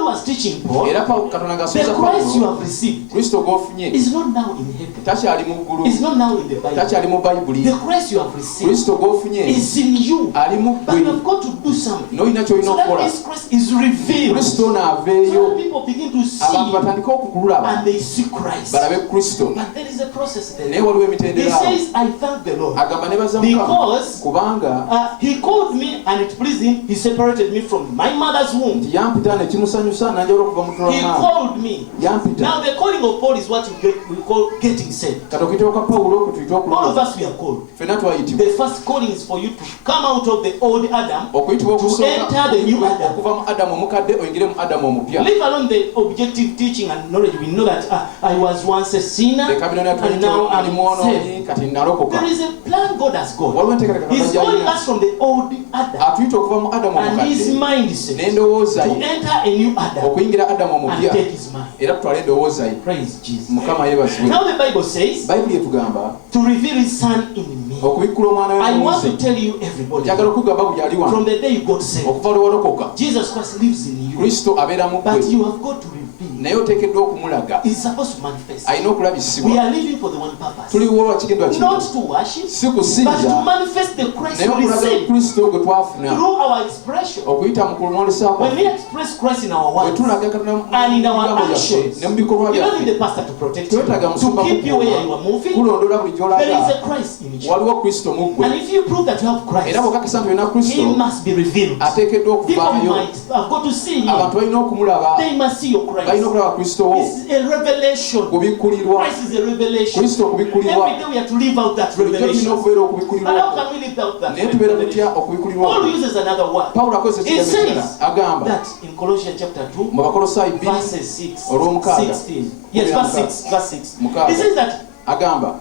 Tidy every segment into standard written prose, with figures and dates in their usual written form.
God was teaching Paul, era Katonda the ng'asuubiza Christ you Pawulo have received Kristo gw'ofunye is not now in heaven. takyali mu ggulu It's not now in the Bible. takyali mu Bayibuli The Christ you have received Kristo gw'ofunye is in you. ali mu But you ggwe have got to do something. n'olina ky'olina So that okukola this Christ is revealed. Kristo So n'aveeyo that people begin to see abantu batandike okukulaba and they see Christ. balabe Kristo But there is a process naye there. waliwo He emitendera awo says, I thank the Lord. agamba ne baza Mukama Because kubanga he called me and it pleased him. He separated me from my mother's womb. nti yampita ne kimusanyusa nanjawula okuva mu He tulamaama called me. yampita Now the calling of Paul is what we call getting saved. kati okuyitibwa kwa Pawulo kwe tuyita All of okulonda us we are called. ffenna twayitibwa The first calling is for you to come out of the old Adam, okuyitibwa to enter the new Adam. okuva mu Adamu omukadde oyingire mu Adamu omupya Leave alone the objective teaching and knowledge. We know that I was once a sinner leka bino and now ali I'm mwonoonyi saved. kati nalokoka There is a plan God has got. waliwo enteekateeka He's Katonda calling gy'alina us from the old Adam, atuyita okuva mu Adamu and his omukadde mindset n'endowooza to ye enter a new Adam okuyingira Adamu and omupya take his mind. era tutwale endowooza ye Praise Jesus. Mukama yeebazibwe Now the Bible says Bayibuli etugamba to reveal his son in me. okubikkula omwana we I mu want to nsi tell you everybody, njagala okugamba buli ali wano from the day you got saved, okuva lwe walokoka Jesus Christ lives in you. Kristo abeera mu But ggwe you have got to reveal. naye oteekeddwa okumulaga He's supposed to manifest. alina We okulabisibwa are living for the one purpose. tuliwo lwakigendwa kino Not to worship, si but to kusinza manifest the Christ naye we okulaga receive Kristo gwe twafuna through our expression. okuyita mu kulumolesa When we kwaffe express Christ in our bwe words tulaga Katonda and in our mu bigambo byaffe actions, ne mu bikolwa you don't need byaffe the pastor to protect you, twetaaga to musumba keep you where you kukuuma are moving. kulondola buli There gy'olaga is a Christ in you. waliwo Kristo mu ggwe And if you prove that you have Christ, era bw'okakasa nti olina he Kristo must be revealed. ateekeddwa People okuvaayo might have got to see him. abantu balina okumulaba They must see your balina Christ. okulaba Kristo wo It's a revelation. kubikkulirwa Christ is a revelation. Kristo okubikkulirwa Every day we have to live out that bulijjo tulina revelation. okubeera But okubikkulirwa how can we live out that naye tubeera tutya revelation? okubikkulirwa Paul uses another word. Pawulo akozesa He ekigambo ekirala says agamba that in Colossians chapter 2, mu Bakolosaayi 2 verses 6, olw'omukaaga 16. Yes, verse 6. Verse 6. Mukaaga. He says that, agamba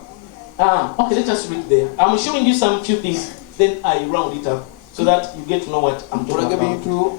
okay, let us read there. I'm showing you some few things, then I round it up so that you get to know what I'm talking tulage about. bintu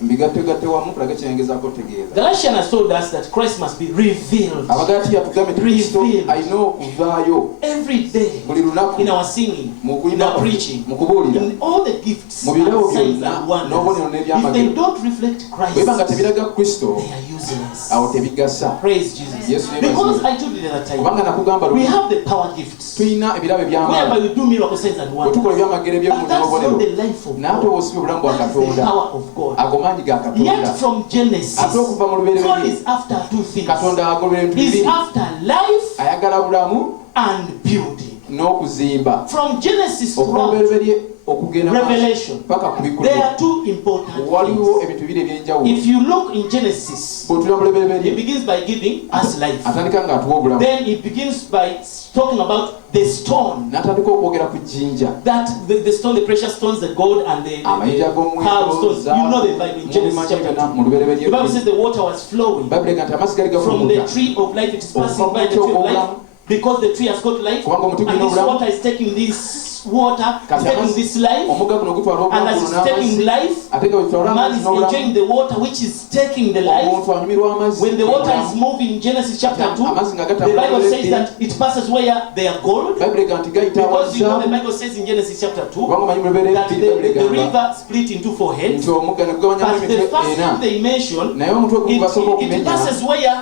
mbigattegatte wamu tulage kyengezaako otegeeza Galatians has told us that Christ must be revealed Abagalaatiya tugambe nti Kristo Revealed. alina okuvaayo every day buli lunaku in our singing, mu in kuyimba our preaching, mu kubuulira in all the gifts mu and birabo signs byonna and wonders. n'obubonero If they n'ebyamagero don't reflect Christ, bwe biba nga tebiraga Kristo they are useless. awo tebigasa Praise Jesus. Yesu Because yeebazibwe I told you the other time, kubanga nakugamba we luli have the power gifts tulina ebirabo whereby eby'amaanyi we do miracle signs and bwe wonders. tukola ebyamagero But eby'emmundu that's not n'obubonero the life of naate God. oba osi obulamu bwa That is the Katonda power of God. ago maanyi ga Katonda Yet from Genesis, ate okuva mu God lubereberye is after two things. Katonda agobera ebintu He's bibiri after life ayagala bulamu and building. n'okuzimba From Genesis to okuva mu lubereberye okugenda maaso Revelation, paka ku there bikkulirwa are two important waliwo things. ebintu bibiri ebyenjawulo If you look in Genesis, bw'otulira mu it lubereberye begins by giving us life. atandika ng'atuwa obulamu Then it begins by talking about the stone. n'atandika okwogera ku jjinja That the stone, the precious stones, the gold and the amayinja pearl g'omuwendo stones. You know the Bible in Genesis mubimanyi chapter byonna 2. mu lubereberye The Bible says the water was flowing bayibuli ega nti amazzi gali from the gafulukuta tree of life. It is passing by the tree of life because the tree has got life. kubanga omuti And gulina this obulamu water is taking this water, Kati taking amazzi- this life. omugga guno gutwala And as obulamu it's n'amazzi taking life, ate nga bwetwala man amazzi is n'obulamu enjoying the water which is taking the life. omuntu anyumirwa amazzi When the water is moving in Genesis chapter 2, amazzi nga the gatambula Bible says ebweredde that it passes where they are gold. bayibuli ega nti gayita Because you know the awazza Bible says in Genesis chapter 2 kubanga omanyi mu lubereberye that bayibuli the egamba river split into four heads. nti omugga ne gugabanyamu But the emitwe first ena thing they mention, naye omutwe it gwasooka it okumenya passes where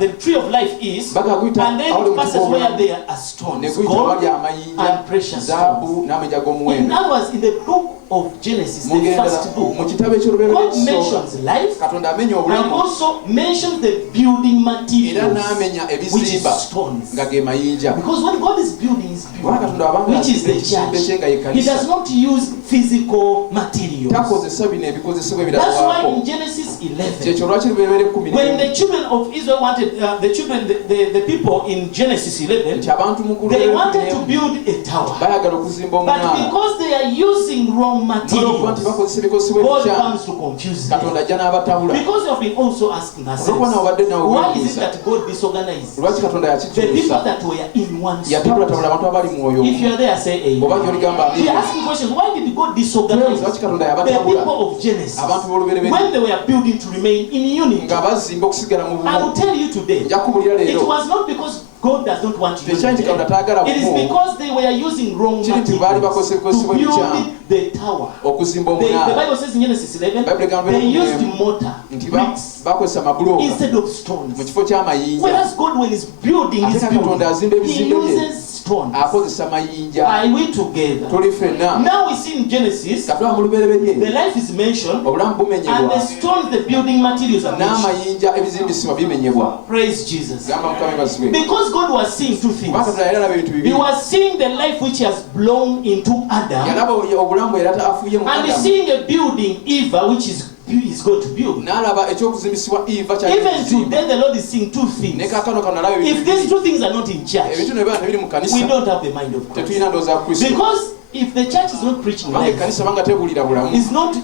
the tree of life is, baga guyita and then awali it passes omuti where gw'obulamu there are ne stones, guyita gold awali amayinja and precious stones. zaabu n'amenya In g'omuwendo other words, in the book of Genesis, the mugenda first book, mu kitabo eky'olubereberye God ekisooka mentions life katonda amenya and obulamu also mentions the building era materials, n'amenya which is ebizimba stones. nga ge mayinja Because when God is building his kubanga building, katonda abanga which is the ekizimbe kye nga ye church, he does kanisa not use physical materials. takozesa bino ebikozesebwa That's why ebiralawaako in Genesis 11, kyekyo lwaki lubereberye 11 when the children of Israel wanted, the people in Genesis 11, nti abantu mu they lubereberye wanted to 11 build a tower. bayagala okuzimba But omunaala because they are using raw olwokuba nti materials, bakozesa ebikozesebwa God ebikyamu comes to confuse them. katonda ajja n'abatabula Because we have been also asking olwokuba nawe ourselves, obadde nawe why is it weebuuza that God disorganized lwaki katonda the people yakikyusa that were in one spirit? yatabulatabula abantu abali mwoyo If you are there, say oba amen. gyoligamba We are asking questions. Why did God disorganize lwaki katonda the yabatabula people of Genesis abantu b'olubereberye when they were building to to remain in unity. nga bazimba okusigala mu I will bumu. tell you today, Nja kubulira it leero was not because God does not want unity. tekyanti Katonda taagala It is bumu, because they were using wrong kiri nti baali materials to bakozesebwa ebikyamu build the tower. okuzimba The omunaala, Bible says in Genesis 11, Bible egamba they mu used mortar, nti bricks, bakozesa mabulooka instead of mu stones. kifo ky'amayinja. Whereas God, when He's building His Ate Katonda azimba building, He ebizimbe bye uses stones. akozesa mayinja. Are we together? Tuli ffenna Now we see in Genesis, katula mu lubereberye the life is mentioned, obulamu and bumenyebwa the stones, the building materials are mentioned. n'amayinja ebizimbisibwa bimenyebwa. Praise Jesus. Gamba Mukama ebazibwe. Because God was seeing two things. Kubanga Katonda yali alaba ebintu He bibiri. was seeing the life which He has blown into Adam, Yalaba obulamu era afuye mu and He's Adamu. seeing a building, Eva, which is going to build. N'alaba ekyokuzimbisibwa Eva Even kyali. today, the Lord is seeing two Ne things. kaakano Katonda alaba If ebintu these bibiri. two things are not in church, Ebintu ne biba tebiri mu we kanisa don't have the mind of Christ. tetulina ndowooza za Kristo. Because if the church is not preaching Kubanga life, ekkanisa banga tebuulira bulamu, is not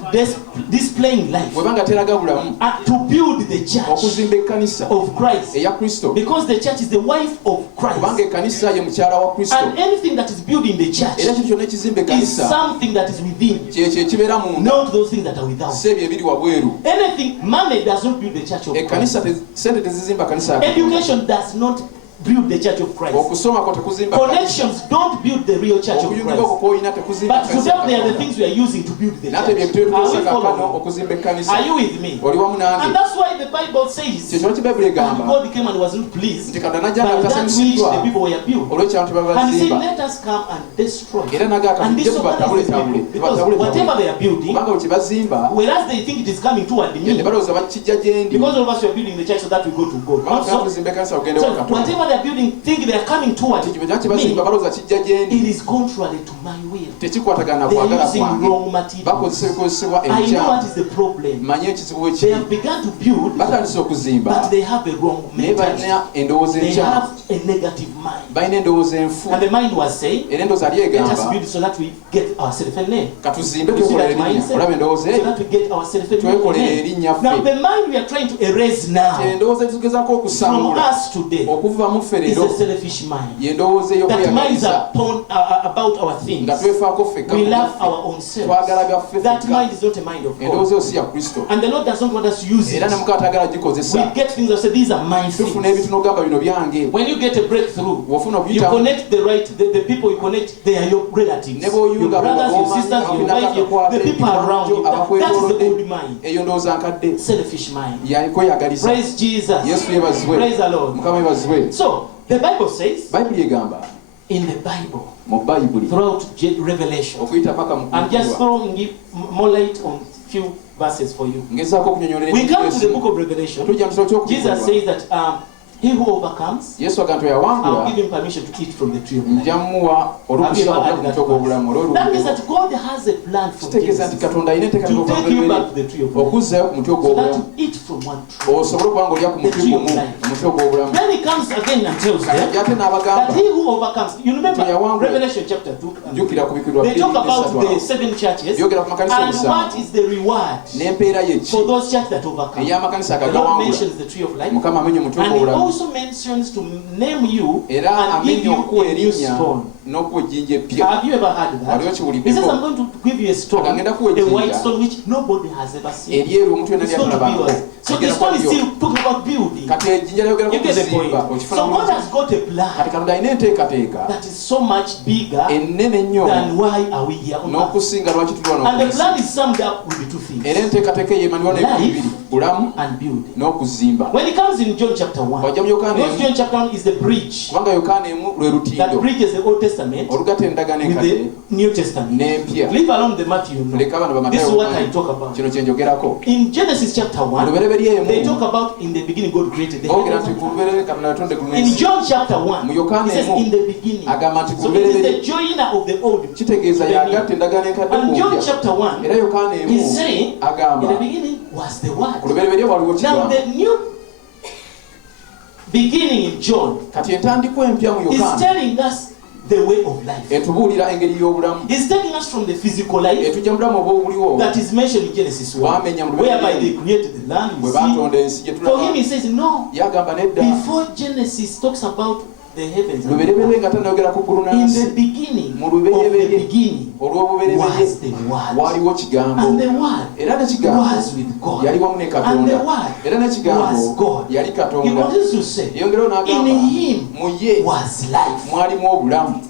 displaying life, bwe banga teraga bulamu, to build the church okuzimba ekkanisa of Christ, eya Kristo. because the church is the wife of Kubanga Christ, ekkanisa ye mukyala wa Kristo. and anything that is built in the Era church kintu kyonna ekizimba is ekkanisa something that is within, kyekyo ekibeera munda, not those things that are without. si ebyo ebiri wabweru. Anything, money does not build the church of Christ. Ekkanisa sente tezizimba kanisa ya Katonda. Education does not build the church of Christ. Okusoma kwo tekuzimba kanisa. Connections don't build the real church of Okuyungibwa Christ. kwoyina tekuzimba But kanisa today ya they are the Katonda. things we are using to build the Nate bye church. bitwetukozesa Are we kaakano following? okuzimba ekkanisa. Are you with me? Oli wamu And nange. that's why the Bible says, Kyekyo lwaki Bayibuli and egamba God came and was not pleased nti Katonda by n'ajja nga that which tasanyusiddwa the people were built. olw'ekyalo kye And He said, babazimba. let us come and destroy. Era n'agamba And tujje disorganize the tubatabule people. Because whatever they are building, kubanga bwe kye bazimba whereas they think it is coming toward ne me, balowooza bakijja gye ndi. because all of us are building the church so that we go to God. Kubanga Also, tuzimba ekkanisa ogende so wa Katonda. whatever they are building, think they are coming toward Kye kye bazimba me, balowooza kijja gye ndi. it is contrary to my will. Tekikwatagana na They are kwagala using kwange. wrong materials. Bakozesa ebikozesebwa I know ebikyamu. what is the problem. Manye ekizibu They ekiri. have begun to build, Batandise okuzimba but they have a wrong naye mentality. balina endowooza They enkyamu. have a negative mind. Balina endowooza enfu. And the mind was saying, Era endowooza yali let us egamba build so that we get ourselves a name. katuzimbe You see twekolera that erinnya. mindset? Olaba endowooza So eyo. that we get ourselves a Twekolera name. erinnya ffe. Now the mind we are trying to erase now Endowooza etugezaako from okusangula us today okuva mu ffe is leero a selfish mind. ye ndowooza That minds ey'okweyagaliza about our things. nga twefaako ffekka We ku love ffe. our own selves. Twagala byaffe That ffekka. mind is not a mind of God. Endowooza eyo si ya Kristo. And the Lord does not want us to use Era ne it. Mukama taagala We gikozesa. get things that say these are my Tufuna things. ebintu n'ogamba bino byange. When you get a breakthrough, Wafuna you okuyitamu. connect the people you connect, they are your relatives. Ne bw'oyunga Your brothers, your bw'omanyi, sisters, your wife, the people around you. That is the old mind. eyo ndowooza nkadde Selfish mind. yakweyagaliza. Praise Jesus. Yesu yebazibwe. Praise the Lord. Mukama yebazibwe. So, the Bible says, Bayibuli egamba in the Bible, mu Bayibuli throughout Revelation, okuyita paka mu I'm just Kutuba. throwing more light on few verses for you. Ngezaako okunyonyolera We come to the ekigezo. book of Revelation. Tujja mu kitabo Jesus ky'Okuyitibwa. says that he who overcomes, Yesu agamba nti I'll yawangula give him permission to eat from the tree of life. nja muwa olukusa okula ku mutwe gw'obulamu That means olw'olubuto. that God has a plan from Kitegeeza nti Jesus Katonda alina enteekateeka to okuva take you mu back to the tree of life, okuzzayo ku mutwe so that gw'obulamu you eat from one tree. osobole okuba ng'olya ku muti gumu omutwe gw'obulamu. Then he comes again and tells them Kati ate n'abagamba that he who overcomes, you remember Teyawangula. Revelation chapter 2, njukira ku bikirwa they talk about the 2:3 seven churches byogera ku makanisa and what omusanvu is the reward n'empeera ye ki for those churches that overcome. ey'amakanisa The Lord agagawangula. mentions the tree of life, Mukama amenye omutwe and he gw'obulamu also mentions to name you era and give amenye you okuwa a new erinnya stone. n'okuwa ejjinja eppya. Have you ever heard that? Waliwo kiwuliddeko. He says, I'm going to give you a stone, Agenda kuwa a ejjinja. white stone which nobody has ever seen. eryeru omuntu yenna It's going to be lyatulabako. yours. So the stone is still talking about building. Kati ejjinja lyogera You ku get the point. kuzimba So okifuna God bulungi. has got a Kati plan Katonda alina enteekateeka that is so much bigger ennene ennyo than why are we here on earth. n'okusinga lwaki tuli wano And ku the nsi. plan is summed up with the two things, Era enteekateeka eyeemanibwa n'ebintu Life. bibiri: bulamu and building. n'okuzimba. When it comes in John chapter 1, Wajja mu Yokaana because emu, John chapter 1 is the bridge kubanga Yokaana emu lwe that lutindo bridges the Old Testament olugatta endagaano with enkadde the New Testament. n'empya. Leave alone the Matthew. Leka bano This is bamatayo what I omanyi. talk about. Kino kye njogerako. In Genesis chapter Mu 1, lubereberye they emu talk about in the beginning God created the boogera heavens nti and ku earth. lubereberye Katonda yatonda eggulu In n'ensi. John chapter 1, Mu Yokaana it says emu in the beginning. agamba nti ku So it is lubereberye the joiner of the old. kitegeeza to the yagatta new. endagaano enkadde ku And John mpya. chapter 1, Era Yokaana emu he's saying, in the agamba beginning was the ku word. lubereberye waliwo Now kigambo. the new beginning in John Kati entandikwa empya mu is Yokaana telling us the way of life. etubuulira engeri y'obulamu. He's taking us from the physical life Etujja mu bulamu oba obuliwo that is mentioned in Genesis 1, bwamenya mu whereby they lubereberye created the land, bwe the sea. baatonda ensi gye For him, tulaba. he says, no. Yagamba nedda Before Genesis talks about the heavens and the luberebere earth. nga tanayogera ku ggulu In n'ensi the beginning mu of the luberebere beginning olw'obuberebere was the Word. waaliwo kigambo And the Word era ne kigambo was with God. yali wamu ne And the katonda Word era ne was kigambo God. yali He katonda continues to say, yongerawo n'agamba in him mu ye was life. mwalimu obulamu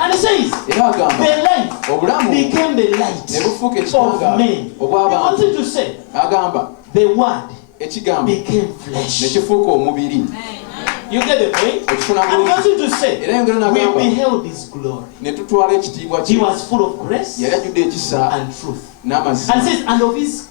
And he says, era agamba the life obulamu became the light ne bufuuka of ekitanga men. He obw'abantu wanted to say, agamba the Word ekigambo became ne flesh. kifuuka omubiri You get the point? okifuna And he bulungi wanted to say, era yongera we n'agamba beheld his glory. ne tutwala ekitiibwa He kye was full of grace yali ajjudde ekisa and truth. n'amazima And it says, and of his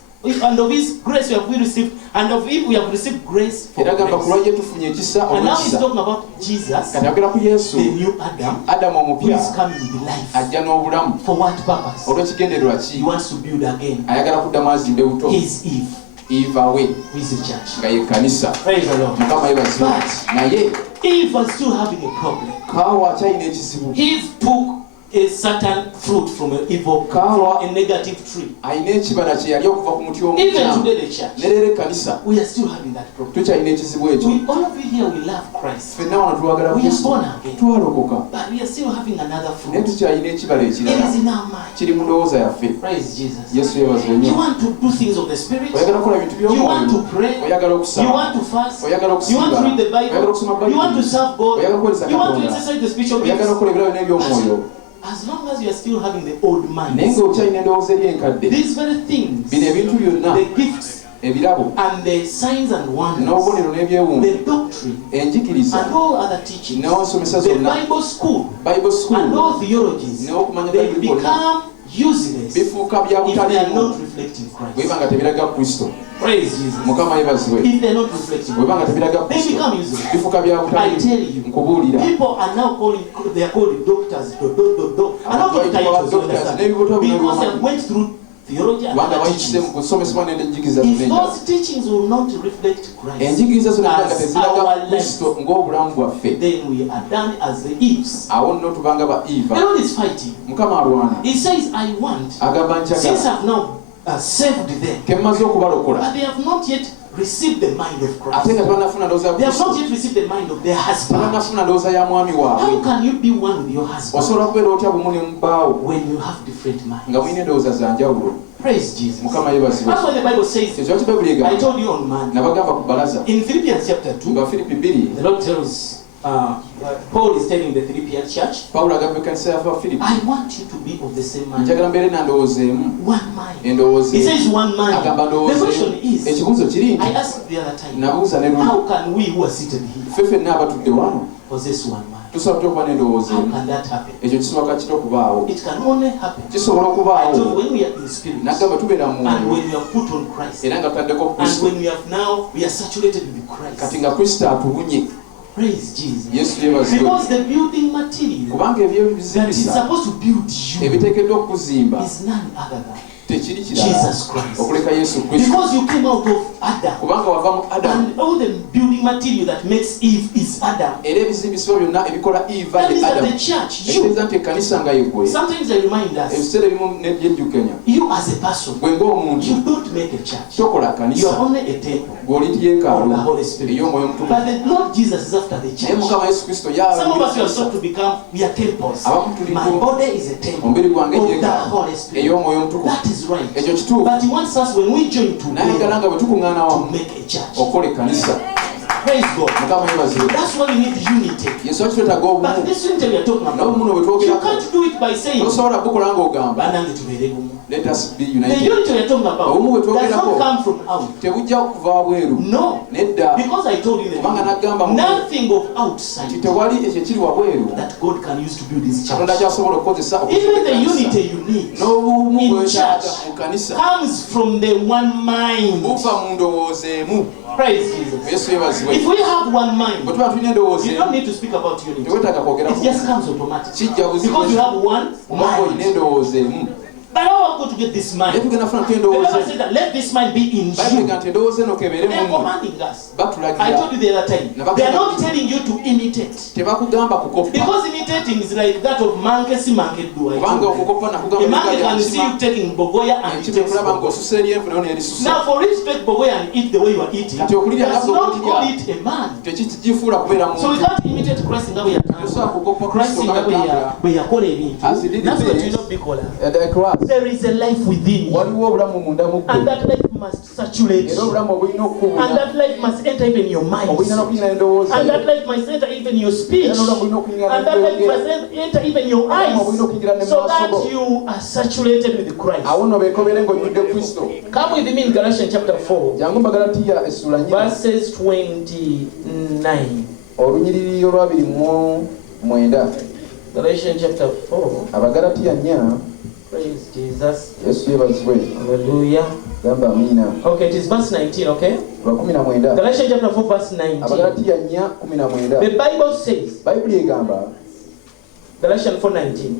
grace we have received, and of him we have received grace for era agamba ku grace. lwaye tufunye ekisa And now he's olw'ekisa talking about Jesus, kati ayogera ku yesu the new Adam, adamu who omupya is coming with life. ajja n'obulamu For what purpose? olw'ekigendererwa He ki wants to build again ayagala kuddamu azimbe buto his Eve, eva we who is the church. nga ye kanisa Praise the Lord. mukama yebazibwe But naye Eve was still having a problem. kaawa akyalina ekizibu Eve took a certain fruit from an evil, from a negative tree. alina ekibala kye yali okuva ku muti Even omukyamu today, the church, ne leero ekkanisa we are still having that problem. tukyalina ekizibu ekyo All of you here, we love Christ, ffenna wano twagala we are kristo born again, twalokoka but we are still having another naye fruit. tukyalina ekibala It ekirala is in our mind. kiri mu ndowooza yaffe Praise Jesus. yesu yebazibwe You nnyo want to do things of the Spirit. oyagala kukola bintu You want to by'omwoyo pray. oyagala You okusaba want to fast. oyagala You want to read the okusiiba oyagala Bible. okusoma You want to bayibuli serve God. oyagala kukoleza You want to katonda exercise the spiritual oyagala gifts. okukola ebirabo n'ebyomwoyo As long as you are still having the old naye minds, ng'okyalina endowooza eri enkadde these very things, bino ebintu byonna the gifts ebirabo and the signs and wonders, n'obubonero n'ebyewuunyo the doctrine, enjigiriza and all other teachings, n'ensomesa the zonna Bible school, bible and school all theologies, n'okumanya they bayibuli kwonna become useless if bifuuka bya they are butaliimu not reflecting bwe Christ. biba nga tebiraga kristo Praise Jesus. mukama yebazibwe If they are not reflecting bwe biba nga Christ, tebiraga they kristo become useless. bifuuka bya I butaliimu tell you, nkubuulira people are now calling, they are called doctors, I don't know the titles, you understand? Because they went through theology and kubanga other bayitise mu teachings. kusomesebwa n'enjigiriza If zonna those teachings will not reflect Christ, enjigiriza zonna nga as teziraga our life, kristo ng'obulamu bwaffe then we are done as the Eves. awo nno tubanga ba The eva Lord is fighting. mukama alwana He says, I want, agamba since nkyagala I've now saved them, ke mmaze okubalokola but they have not yet received the mind of ate Christ. nga tebanafuna ndowooza They have kristo not yet received the mind of their husband. tebanafuna ndowooza ya mwami waabwe How can you be one with your husband osobola kubeera otya bumu ne mubaawo when you have different nga minds? mulina endowooza za njawulo Praise Jesus. mukama yebazibwe That's what the Bible says. ekyo ki bayibuli I egamba told you on Monday. nabagamba ku bbalaza In Philippians chapter 2, nga filipi 2 the Lord tells, Paul is telling the Philippian church, pawulo agamba ekkanisa yafa filipi I want you to be of the same mind. njagala mbeere na ndowooza emu One mind. endowooza He says one mind. agamba The ndowooza question emu is, ekibuuzo kiri I nti asked the other time, nabuuza ne lumu how can we who are seated here ffe ffenna abatudde wano possess one mind? tusobola tutya okuba n'endowooza How emu can that happen? ekyo kisoboka kitya okubaawo It can only happen kisobola okubaawo when we are in spirit nagamba tubeera mu and mwoyo when we are put on Christ era nga tutaddeko and kristo when we have now, we are saturated with kati Christ. nga kristo atubunye Praise Jesus. yesu yebazibwe Because the building material kubanga ebyo that is ebizimbisa supposed to build you ebiteekeddwa okukuzimba is none other than tekiri kirala Jesus Christ. okuleka yesu kristo Because you came out of Adam, kubanga wava mu adamu and all the building material that makes Eve is Adam. era ebizimbisibwa byonna ebikola eva That ne is that adamu the church, you, ekitegeeza nti ekkanisa nga yegwe sometimes I remind us, ebiseera ebimu nebyejjukanya you as a person, gwe ng'omuntu you don't make a church. tokola You are kanisa only a temple gw'oli of yeekaalu the Holy Spirit. ey'omwoyo omutukuvu But the Lord Jesus is after the naye church. mukama yesu kristo Some of us we are yaabisa sought to become, we are temples. abamu tuliko My body is a temple omubiri gwange of the yeekaalu Holy Spirit. ey'omwoyo omutukuvu That is right. ekyo kituufu But He wants us when we join nayagala together nga bwe tukuŋŋaana to wamu make a church. okukola ekkanisa Praise God. mukama yebazibwe That's why we need unity. yesu waki twetaaga But obumu this unity we are talking naye about, omuno bwe you twogerako can't do it by saying, tosobola bukola ng'ogamba "Banange tubeere bumu." let us be The united unity we are talking about Obumu bwe does twogerako not come from out. tebujja kuva bweru No. nedda Because I told you in the kubanga nagamba beginning, mu nothing of nti outside tewali ekyo ekiri wabweru that God can use to build His katonda church. kyasobola okukozesa Even the okuzimba unity ekkanisa. you need n'obumu in bwetaaga church mu kanisa comes from the one mind. buva mu ndowooza emu Praise Jesus. yesu yebazibwe If we have one bwe mind, tuba tulina endowooza you don't emu need to speak about unity. tewetaaga kwogera It just comes automatically. kijja Because you have one kubanga olina mind. endowooza emu But our going to get this mind? naye tugenda funa The Bible twendowooza says that let this mind be in bayibuli you. nga nti endowooza eno kebeere They are mu mmwe commanding us. I batulagira told you the other time. They are not telling you to imitate. tebakugamba kukopa Because imitating is like that of monkey see monkey do. kubanga okukopa A nakugamba monkey can see you taking bogoya and it ekime takes kulaba bogoya. ng'osusa eryenvu nayo nerisusa Now for it to take bogoya and eat the way you are eating, Kati okulirya does nabwo not okulirya. call it a man. tekigifuula kubeera So we muntu can't imitate Christ in the way tosobola kukopa Christ kristo in nga the way yatambula we are calling it. As he did That's what this, you not be called. Christ. There is a life within you. waliwo obulamu munda mu And ggwe that life must saturate era you. obulamu obulina And okukubuna that life must enter even your mind. obulina n'okunyina endowooza And yo. that life must enter even your speech. era n'obulamu bulina okunyina And that life n'ebyogera must enter even your eyes. So that you are saturated with Christ. awo nno beekobere ng'ojjudde kristo Come with me in Galatians chapter 4, jangu Magalatiya essula 4 verses 29. olunyiriri olwabiri mu 9 Galatians chapter 4. Abagalatiya 4 Praise Jesus. yesu yeebazibwe Hallelujah. gamba amiina Okay, it is verse 19, okay? lwa 19 Galatians chapter 4, verse 19. Abagalatiya 4 19 The Bible says, bayibuli egamba Galatians 4:19.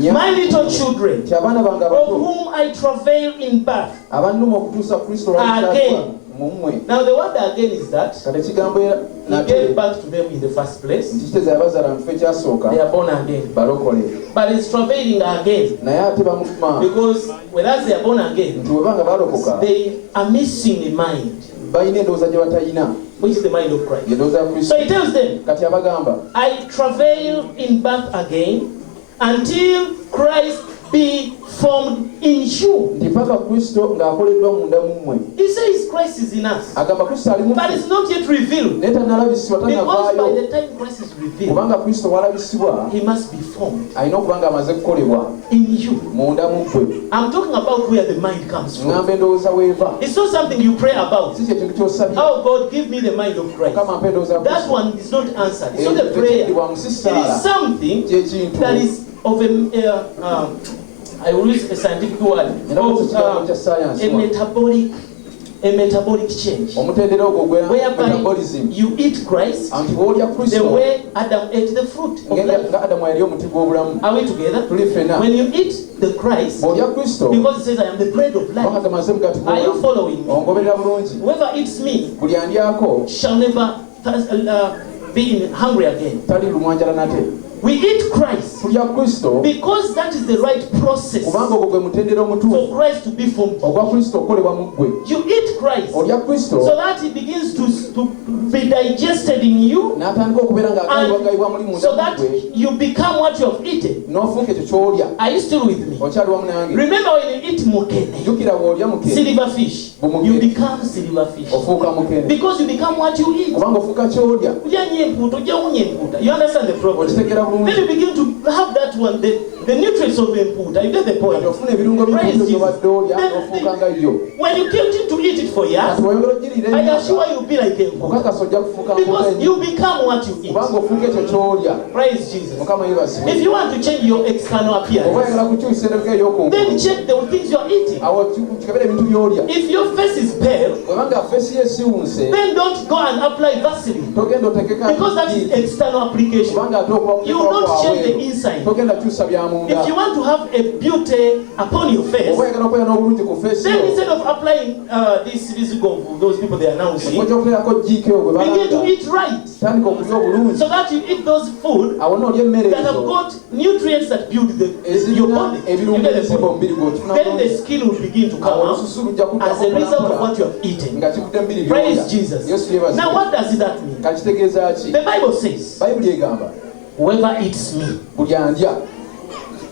4 My little children, nti abaana bange of abato whom I travail in birth. abannuma okutuusa kristo lwakitatwa Again. mu mmwe Now the word again is that kati ekigambo era he nate gave birth to them in the first place. nti kiteeza yabazaala mu kifo ekyasooka They are born again. balokole But it's travailing again. naye ate bamutuma Because whereas they are born again, nti webanga balokoka they are missing a mind, balina endowooza gye batalina which is the mind of Christ. endowooza ya So kristo he tells them, kati abagamba I travail in birth again until Christ be formed in you. nti paka kristo ng'akoleddwa munda mu mmwe He says Christ is in us, agamba kristo ali mu but ffe it's not yet revealed. naye tannalabisibwa Because by tannavaayo the time Christ is revealed, kubanga kristo walabisibwa he must be formed alina okuba nga amaze kukolebwa in you. munda mu ggwe I'm talking about where the mind comes from. ŋŋamba endowooza weeva It's not something you pray about. si kyekintu ky'osabye Oh God, give me the mind of Christ. mukama mpa endowooza ya That kristo one is not answered. It's not a prayer. ekidibwa mu It sisaala is something kyekintu that is of I will use a scientific word, of a metabolic change. omutendera ogwo gwe Whereby metabolism you eat Christ anti bw'olya the kristo way Adam ate the fruit of life. nga adamu yali omuti gw'obulamu Are we together? tuli ffena When you eat the Christ, bw'olya kristo because it says I am the bread of life. wakaga maze mugati Are you gw'obulamu following me? ongoberera bulungi Whoever eats me buli andyako shall never be hungry again. tali lumwanjala nate We eat Christ tulya kristo because that is the right process kubanga ogwo gwe mutendera omutuufu for Christ to be formed. ogwa kristo okukolebwa mu ggwe You eat Christ olya kristo so that he begins to be digested in you, n'atandika okubeera ng'agayibwagayibwa muli munda so mu that ggwe you become what you have eaten. n'ofuuka ekyo ky'olya Are you still with me? okyali wamu nange Remember when you eat mukene, jjukira bw'olya mukene silver fish, Bumukene. you become silver fish. ofuuka mukene Because you become what you eat. kubanga ofuuka ky'olya You understand the problem? okitegeera Then bulungi you begin to have that one, the nutrients of emputa. You get the point? kati ofuna ebirungo Praise by'empuuta Jesus. by'obadde olya Then n'ofuuka nga yo when you continue to eat it for years, kati weyongera ogiriira I emyaka assure you, will be like emputa. okakasa ojja kufuuka Because mpuuta you become what you eat. kubanga ofuuka ekyo ky'olya Praise Jesus. mukama yeebazibwe If you want to change your external oba appearance, oyagala kukyusa endabika ey'okungulu then check the things you are eating. awo kikebera ebintu by'olya If your face is pale, bwebanga feesi ye esiwunse then don't go and apply Vaseline. togenda otekeka Because that is external application. kubanga ate okuba You will not change the inside. togenda kyusa bya munda If you want to have a beauty upon your face, oba oyagala okubeera n'obulungi ku feesi then yo instead of applying this physical, those people they are announcing, ojja okuteerako jiiko gwe begin to balanga eat right. tandika okulya obulungi So that you eat those food awo noolya emmere that have ezo got nutrients that build your ezirina body. You ebirungo get the ebizimba point? omubiri gwo kifuna Then the bulungi skin will begin to come awo out olususu lujja as a result of kuddamu what you have eaten. nga kivudde mu biri Praise byolya Jesus. yesu Now yeebazibwe what does that mean? kakitegeeza ki The Bible says, bayibuli egamba whoever eats me, buli andya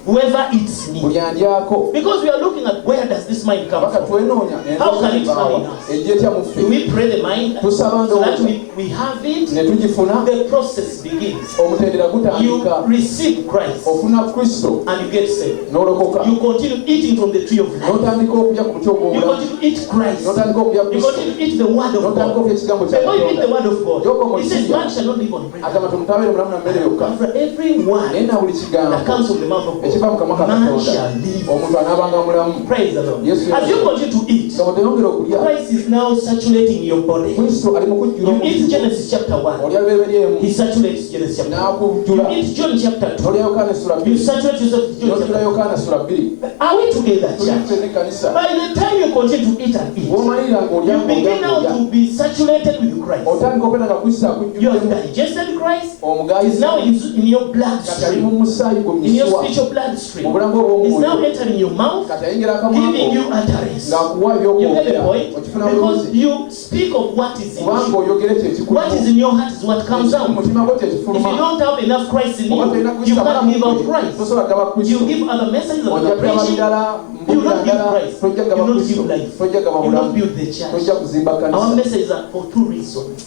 whoever eats me. buli andyako Because we are looking at where does this mind come paka from? twenoonya How can it endowooza come in us? ejja etya mu Do ffe we pray the mind tusaba so that ndowooza we have it? ne tugifuna The process begins. omutendera You gutandika receive Christ ofuna kristo and you get saved. n'olokoka You continue eating from the tree of life. n'otandika okulya ku muti You ogw'obulamu continue to eat Christ. n'otandika okulya You kristo continue to eat the word of n'otandika God. okulya ekigambo kya Before you eat the katonda word of God, he says, man shall not live on bread, agamba tumutabeere mulamu na mmere yokka but for every naye word na buli that kigambo comes from the mouth of God. ekiva mu kamwa ka man Katonda shall live. omuntu anaabanga mulamu. Praise the Lord. Yesu As you continue to eat, nga bw'oyongera okulya Christ is now saturating your body. Kristo ali mu kujjula You eat omubiri Genesis chapter 1. olya lubereberye He saturates Genesis chapter 1. n'akujjula You eat John chapter 2. olya Yokaana sura You 2 saturate yourself with John n'ojjula chapter 2. Yokaana sura 2 Are we together, tuli church? ffenna ekkanisa. By the time you continue to eat and eat, Bw'omalirira ng'olya you begin now ng'olya to be saturated with Christ. otandika okwenda nga Kristo You have akujjulemu digested Christ. It's omugayizi now in your kati ali mu bloodstream, musaayi gwo in your miswa spiritual mu bloodstream. bulamu It's now obw'omwoyo entering your mouth, kati ayingira giving akamwako you utterance. ng'akuwa You get the ebyokwogera point? okifuna Because bulungi you speak of what is in kubanga you. oyogere What is kyekikulu in your heart is what comes out. mutima gwo If you kyekifuluma don't have enough Christ in oba tolina you, you Kristo can't give out abalamu Christ. tosobola gaba You Kristo give other messages of ojja the kugaba preaching. ddala You mbulira don't give ddala Christ. tojja You gaba don't Kristo give life. tojja gaba You don't bulamu build the church. tojja kuzimba Our kanisa messages are for two reasons.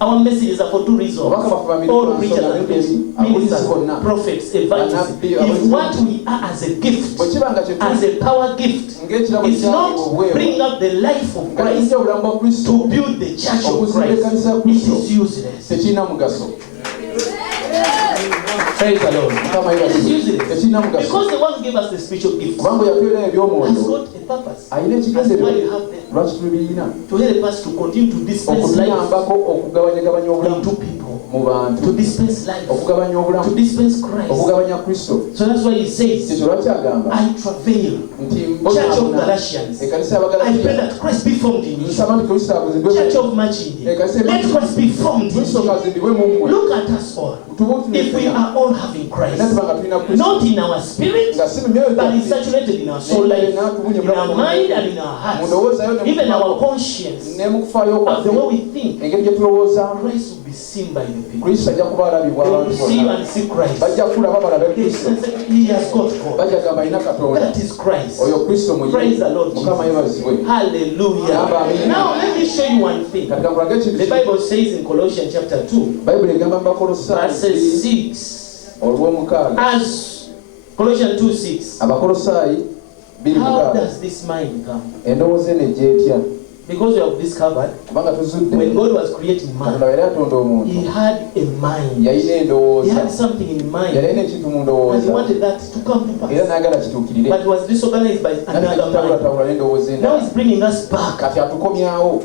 Our messages are for two reasons. obubaka bwaffe babiri All twansonga preachers and bibiri abulizi ministers, bonna prophets, evangelists. Bannabbi, If what we are as a gift, bwe kiba nga as kyetuli a power gift, ng'ekirabo is kyali not obweru bringing up the life of nga Christ kijja obulamu bwa Kristo to build the church of okuzimba Christ, ekkanisa ya it Kristo is useless. tekirina mugaso. Praise the Lord. Mukama It is yeebazibwe. useless. tekirina mugaso Because the one who gave us the spiritual gift kubanga yatwera has ebyomwoyo got a purpose. alina That's why ekigendererwa you have them. lwaki tubirina To help us to continue to dispense life okutuyambako okugabanyagabanya obulamu into people. mu bantu To dispense life. okugabanya To obulamu dispense Christ. okugabanya Kristo. So that's why he says, Ekyo lwaki agamba I travail. nti Church of mbona Galatians. ekkanisa I pray y'Abagalatiya that Christ be formed in you. nsaba nti Kristo akuzimbwe Church of Machindi. Let Christ be formed in Kristo you. kazimbibwe mu mmwe Look at us all. tuba If we are all having Christ, era tubanga tulina Kristo not in our spirit, nga si mu myoyo but it's gyaffe saturated in our soul life, in our mind and in our mu hearts, ndowooza yo even our conscience, ne mu kufaayo of the kwaffe way we think. engeri gye tulowoozaamu Christ will be seen by the people. Kristo ajja kuba alabibwa They will abantu see you bonna and see Christ. bajja kulaba balabe They Kristo say, he has got God. bajja gamba alina Katonda That is Christ. oyo Kristo mu Praise ye the Lord Mukama Jesus. yeebazibwe. Hallelujah. Amen. Now let me show you one thing. kati kankulage ekintu The kimu. Bible says in Colossians chapter 2, bayibuli egamba mu Bakolosaayi verses 6, olw'omukaaga as Colossians 2:6. Abakolosaayi How 2:6 does this mind come? endowooza eno egyetya Because we have discovered kubanga tuzudde when God was creating Katonda man, yali atonda omuntu he had a mind. yalina He endowooza had something in yali mind, alina ekintu mu and he ndowooza wanted that to come to era pass. n'agala kituukirire But it was disorganized by another mind. nakitabula n'endowooza Now endala he's bringing us back kati atukomyawo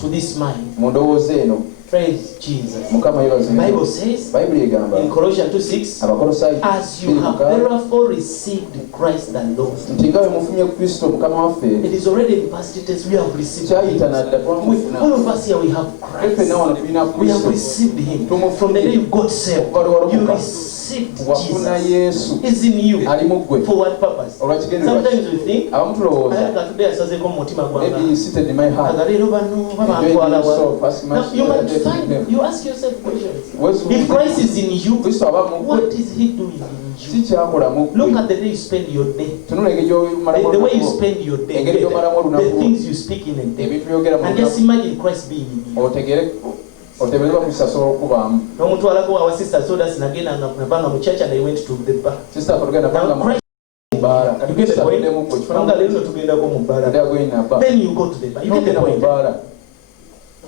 to this mind. mu ndowooza eno. Praise Jesus. Mukama The yeebazibwe. Bible says bayibuli egamba in Colossians 2:6, Abakolosaayi as you have 2:6 therefore received Christ the Lord. nti nga bwe mufunye Kristo Mukama waffe It is already in past tense. We have received kyayita him. nadda twamufuna All of us here, we have ffe Christ. nawana tulina We have Kristo received him. From the day you got saved, okuva lwe you walokoka received wafuna Jesus. Yesu Is in you. ali mu ggwe For what purpose? olwakigendererwa Sometimes we think, abamu tulowooza "Alaka today asazeko mu mutima maybe gwange. seated in my heart Aga leero bano enjoying babantwala wa." yourself ask Now, myself you might find, you ask yourself questions. If Christ is in you, Kristo aba mu what ggwe is he doing in si you? kyakola mu Look ggwe at the day you spend your day. tunula engeri gy'omalamu The way you olunaku spend your day. engeri gy'omalamu The olunaku things you speak in a day. ebintu byogera mu And just lunaku imagine Christ being in you. otebereba ku kisasola okubaamu N'omutwalako our sister Sodas nagenda nabanga mu church and I went to the bar. sisita tugenda banga Now mu Christ bbaala kati You get the point? tugende mu ggwe Nga leero tugendako mu bar. kifaanagenda bba Then you go to the bar. You get the nogenda mu point? bbaala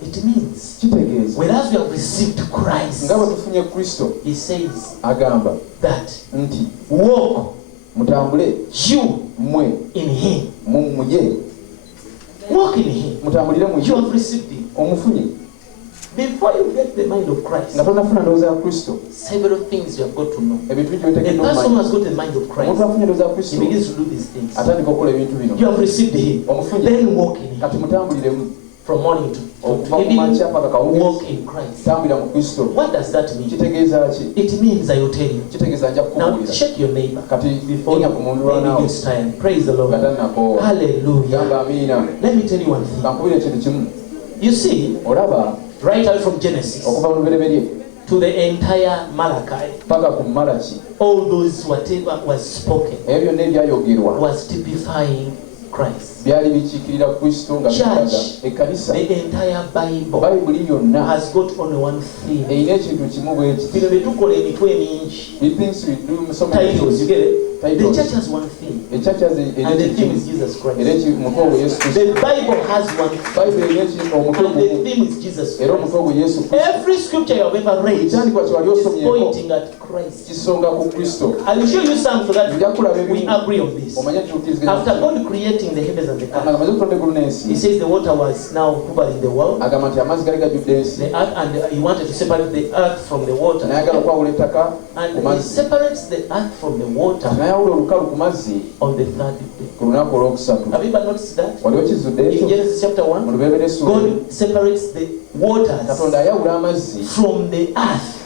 It means, kitegeeza whereas we have received Christ, nga bwe tufunye Kristo he says agamba that nti walk mutambule you mmwe in him. mumuye Walk in him. mutambulire mu You ye have received him. omufunye Before you get the mind of Christ, nga tonafuna ndowooza ya Kristo several things you have got to know. ebintu bingi A bitegeddwa person who omumanyi has got the mind of Christ, omuntu afunye ndowooza ya he Kristo begins to do these things. atandika okukola ebintu bino You have received him. omufunye Then walk in him. kati mutambuliremu From morning to okuva ku evening, makya paka kawungeezi walk in Christ. tambulira mu Kristo What does that mean? kitegeeza ki It means, I will tell you. kitegeeza nja Now, kukubuulira check your neighbor kati before nya you ku muntu maybe lwanaawo gets tired. Praise the Lord. nga tannakoowa Hallelujah. gamba amiina Let me tell you one thing. kankubira ekintu kimu You see, olaba right out from Genesis okuva mu lubereberye to the entire Malachi, paka ku Malaki all those whatever was spoken ebyo byonna ebyayogerwa was typifying Christ. byali bikiikirira Kristo nga Church. biraga ekkanisa The entire Bible bayibuli yonna has got only one theme. erina ekintu kimu bwe kiti Bino bye tukola emitwe mingi. the things we do so many Titles, you things get it? The church has one theme. And the theme is Jesus Christ. The Bible has one theme. And the theme is Jesus Christ. Every scripture you have ever read is pointing at Christ. I will show you some so that we agree on this. After God creating the heavens and the earth, He says the water was now covering the world. The earth, and He wanted to separate the earth from the water. And He separates the earth from the water on the third day. Have you ever noticed that? In Genesis chapter 1, God separates the waters from the earth.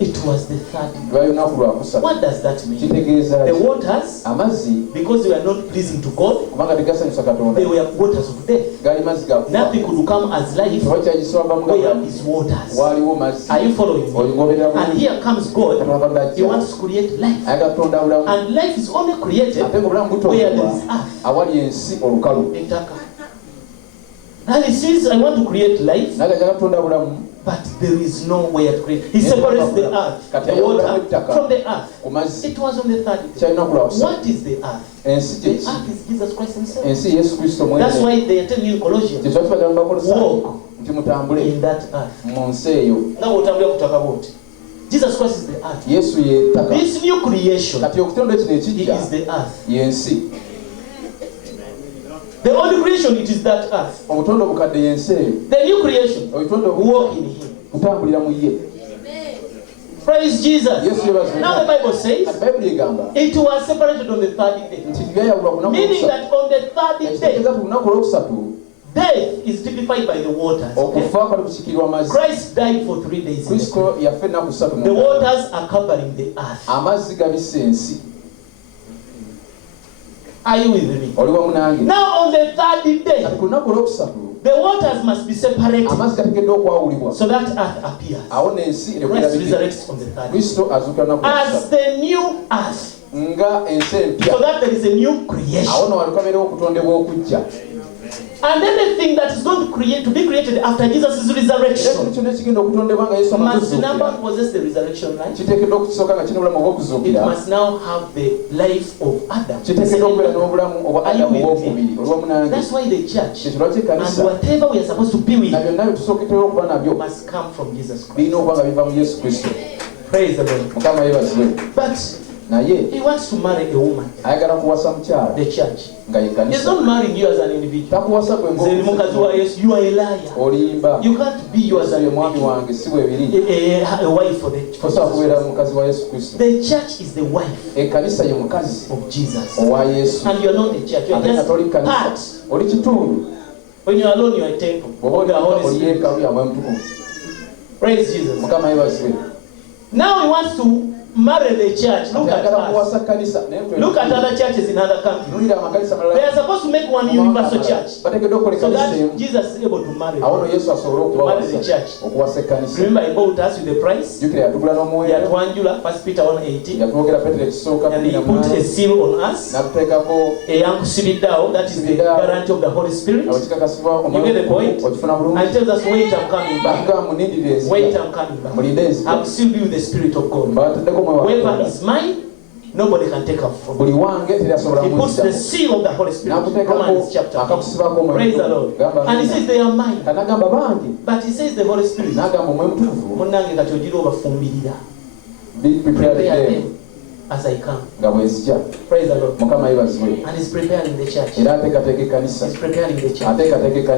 It was the third day. What does that mean? The waters, because they were not pleasing to God, they were waters of death. Nothing could come as life where is waters. Are you following me? And here comes God. He wants to create life. And life is only created where there is earth. And He says, I want to create life, but there is no way to create. He separates the earth, the water, from the earth. It was on the third day. What is the earth? The earth is Jesus Christ Himself. That's why they are telling you in Colossians, walk in that earth. Now what I'm talking about? Jesus Christ is the earth. This new creation, He is the earth. The old creation, it is that earth. The new creation, walk in Him. Praise Jesus. Now the Bible says it was separated on the third day. Meaning that on the third day, death is typified by the waters. Okay? Christ died for 3 days. The waters are covering the earth. Are you with me? Now on the third day, the waters must be separated so that earth appears. Christ resurrects on the third day as the new earth, so that there is a new creation. And anything that is going to be created after Jesus' resurrection must number possess the resurrection life. It must now have the life of Adam. Are you with me? That's why the church and whatever we are supposed to be with must come from Jesus Christ. Praise the Lord. But He wants to marry a woman. The church. He's not marrying you as an individual. You are a liar. You can't be you as a wife for the The church is the wife of Jesus. And you are not the church. You are just part. When you are alone, you are a temple of the Holy Spirit. Praise Jesus. Now He wants to marry the church. Look at us. Look at other churches in other countries. They are supposed to make one universal church, so that Jesus is able to marry the church. Remember, He bought us with a price. He had 1 Peter 1:18, and He put a seal on us, a young down. That is the guarantee of the Holy Spirit. You get the point? And He tells us, wait, I'm coming back. Wait, I'm coming back. I'm sealed with the Spirit of God. Whoever is mine, nobody can take up from me. He puts the seal of the Holy Spirit. Romans chapter 8. Praise the Lord. And He says they are mine. But He says the Holy Spirit. Be prepared them as I come. Praise the Lord. And He's preparing the church. He's preparing the church.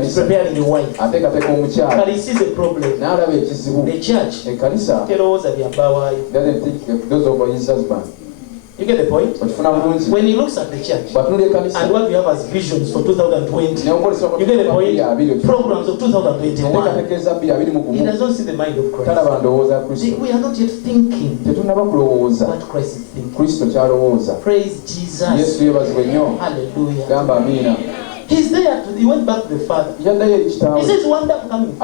He's preparing the wife. But He sees a problem. The church doesn't think those over his husband. You get the point? When He looks at the church and what we have as visions for 2020, you get the point? Programs of 2021, He does not see the mind of Christ. We are not yet thinking what Christ is thinking. Praise Jesus. Hallelujah. He's there. He went back to the Father. He says, one day I'm coming.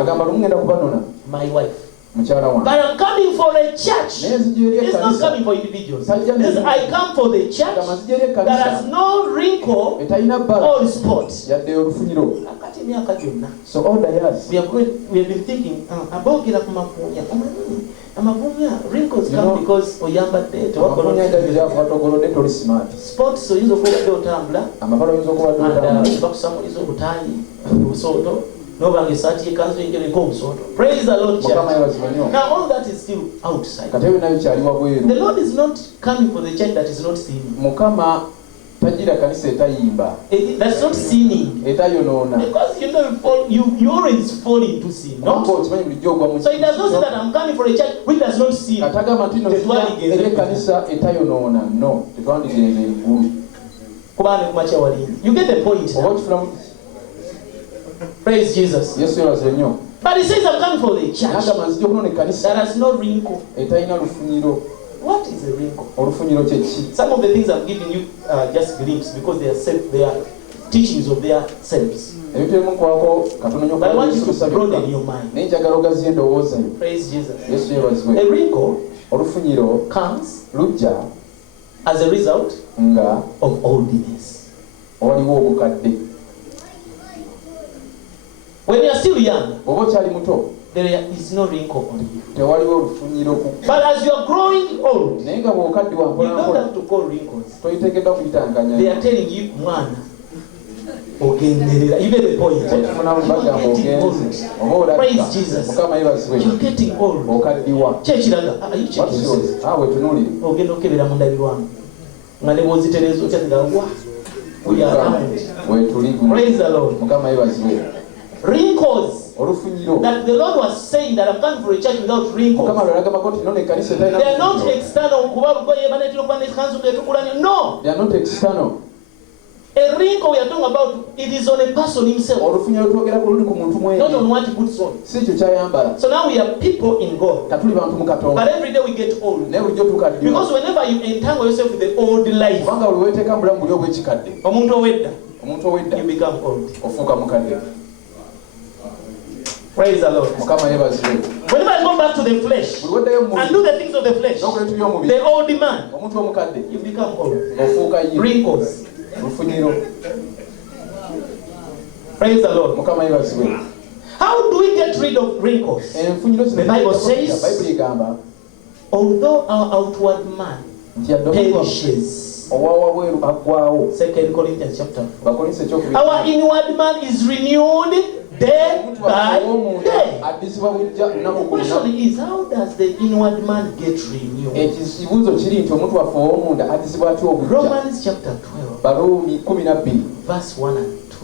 My wife. mukyala wange. But I'm coming for a church. It's not coming for individuals. This, I come for the church that has no wrinkle or spot. So all the years we have been thinking about wrinkles come because oyambadde sports oyinza okuba otambula bakusamuliza obutayi obusooto nobanga esaati yekanzu yengereko obusooto. Praise the Lord, church. Now all that is still outside. The Lord is not coming for the church that is not sinning. That's not sinning. Because you always fall into sin. No? So it does not say that I'm coming for a church which does not sin. You get the point. Praise Jesus. But he says I'm coming for the church that has no wrinkle. What is a wrinkle? Some of the things I'm giving you are just glimpses because they are teachings of their selves. But I want you to broaden your mind. Praise Jesus. A wrinkle comes as a result of oldness. When you are still young, there is no wrinkle on you. But as you are growing old, you don't have to call wrinkles. They are telling you, man, okay, you get the point. Praise Jesus. You're getting old. Church, are you checking yourself? We are around. Praise the Lord. Wrinkles that the Lord was saying that I'm coming for a church without wrinkles. They are not external. No. They are not external. A wrinkle we are talking about, it is on a person himself. Not on what he puts on. So now we are people in God. But every day we get old. Because whenever you entangle yourself with the old life, you become old. Praise the Lord. Whenever I go back to the flesh and do the things of the flesh, the old man, you become old. Wrinkles. Praise the Lord. How do we get rid of wrinkles? The Bible says, although our outward man perishes, 2 Corinthians chapter 4, our inward man is renewed day by day. The question is, how does the inward man get renewed? Romans chapter 12, verse 1 and 2.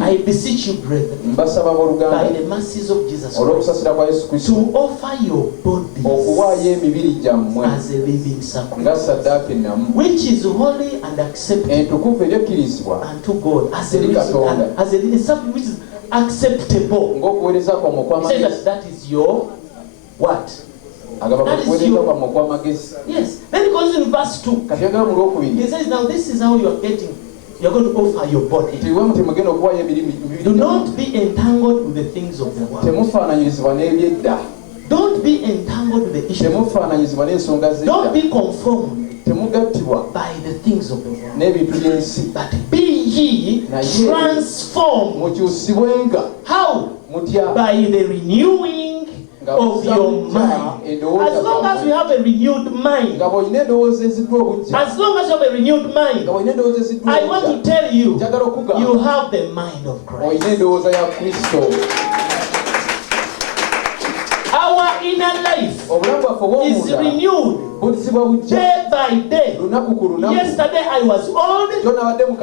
I beseech you, brethren, by the mercies of Jesus Christ, to offer your bodies as a living sacrifice, which is holy and acceptable unto God, as a living sacrifice which is acceptable. He says that is your what? That is your, yes. Then he goes in verse 2. He says, now this is how you are getting. You're going to offer your body. Do not be entangled with the things of the world. Don't be entangled with the issues. Don't be conformed by the things of the world. But be ye transformed. How? By the renewing of your mind. As long as we have a renewed mind, as long as you have a renewed mind, I want to tell you, you have the mind of Christ. Our inner life is renewed day by day. Yesterday I was old.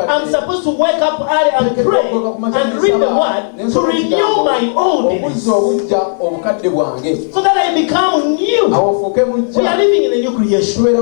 I'm supposed to wake up early and pray and read the word to renew my oldness, so that I become new. We are living in a new creation with a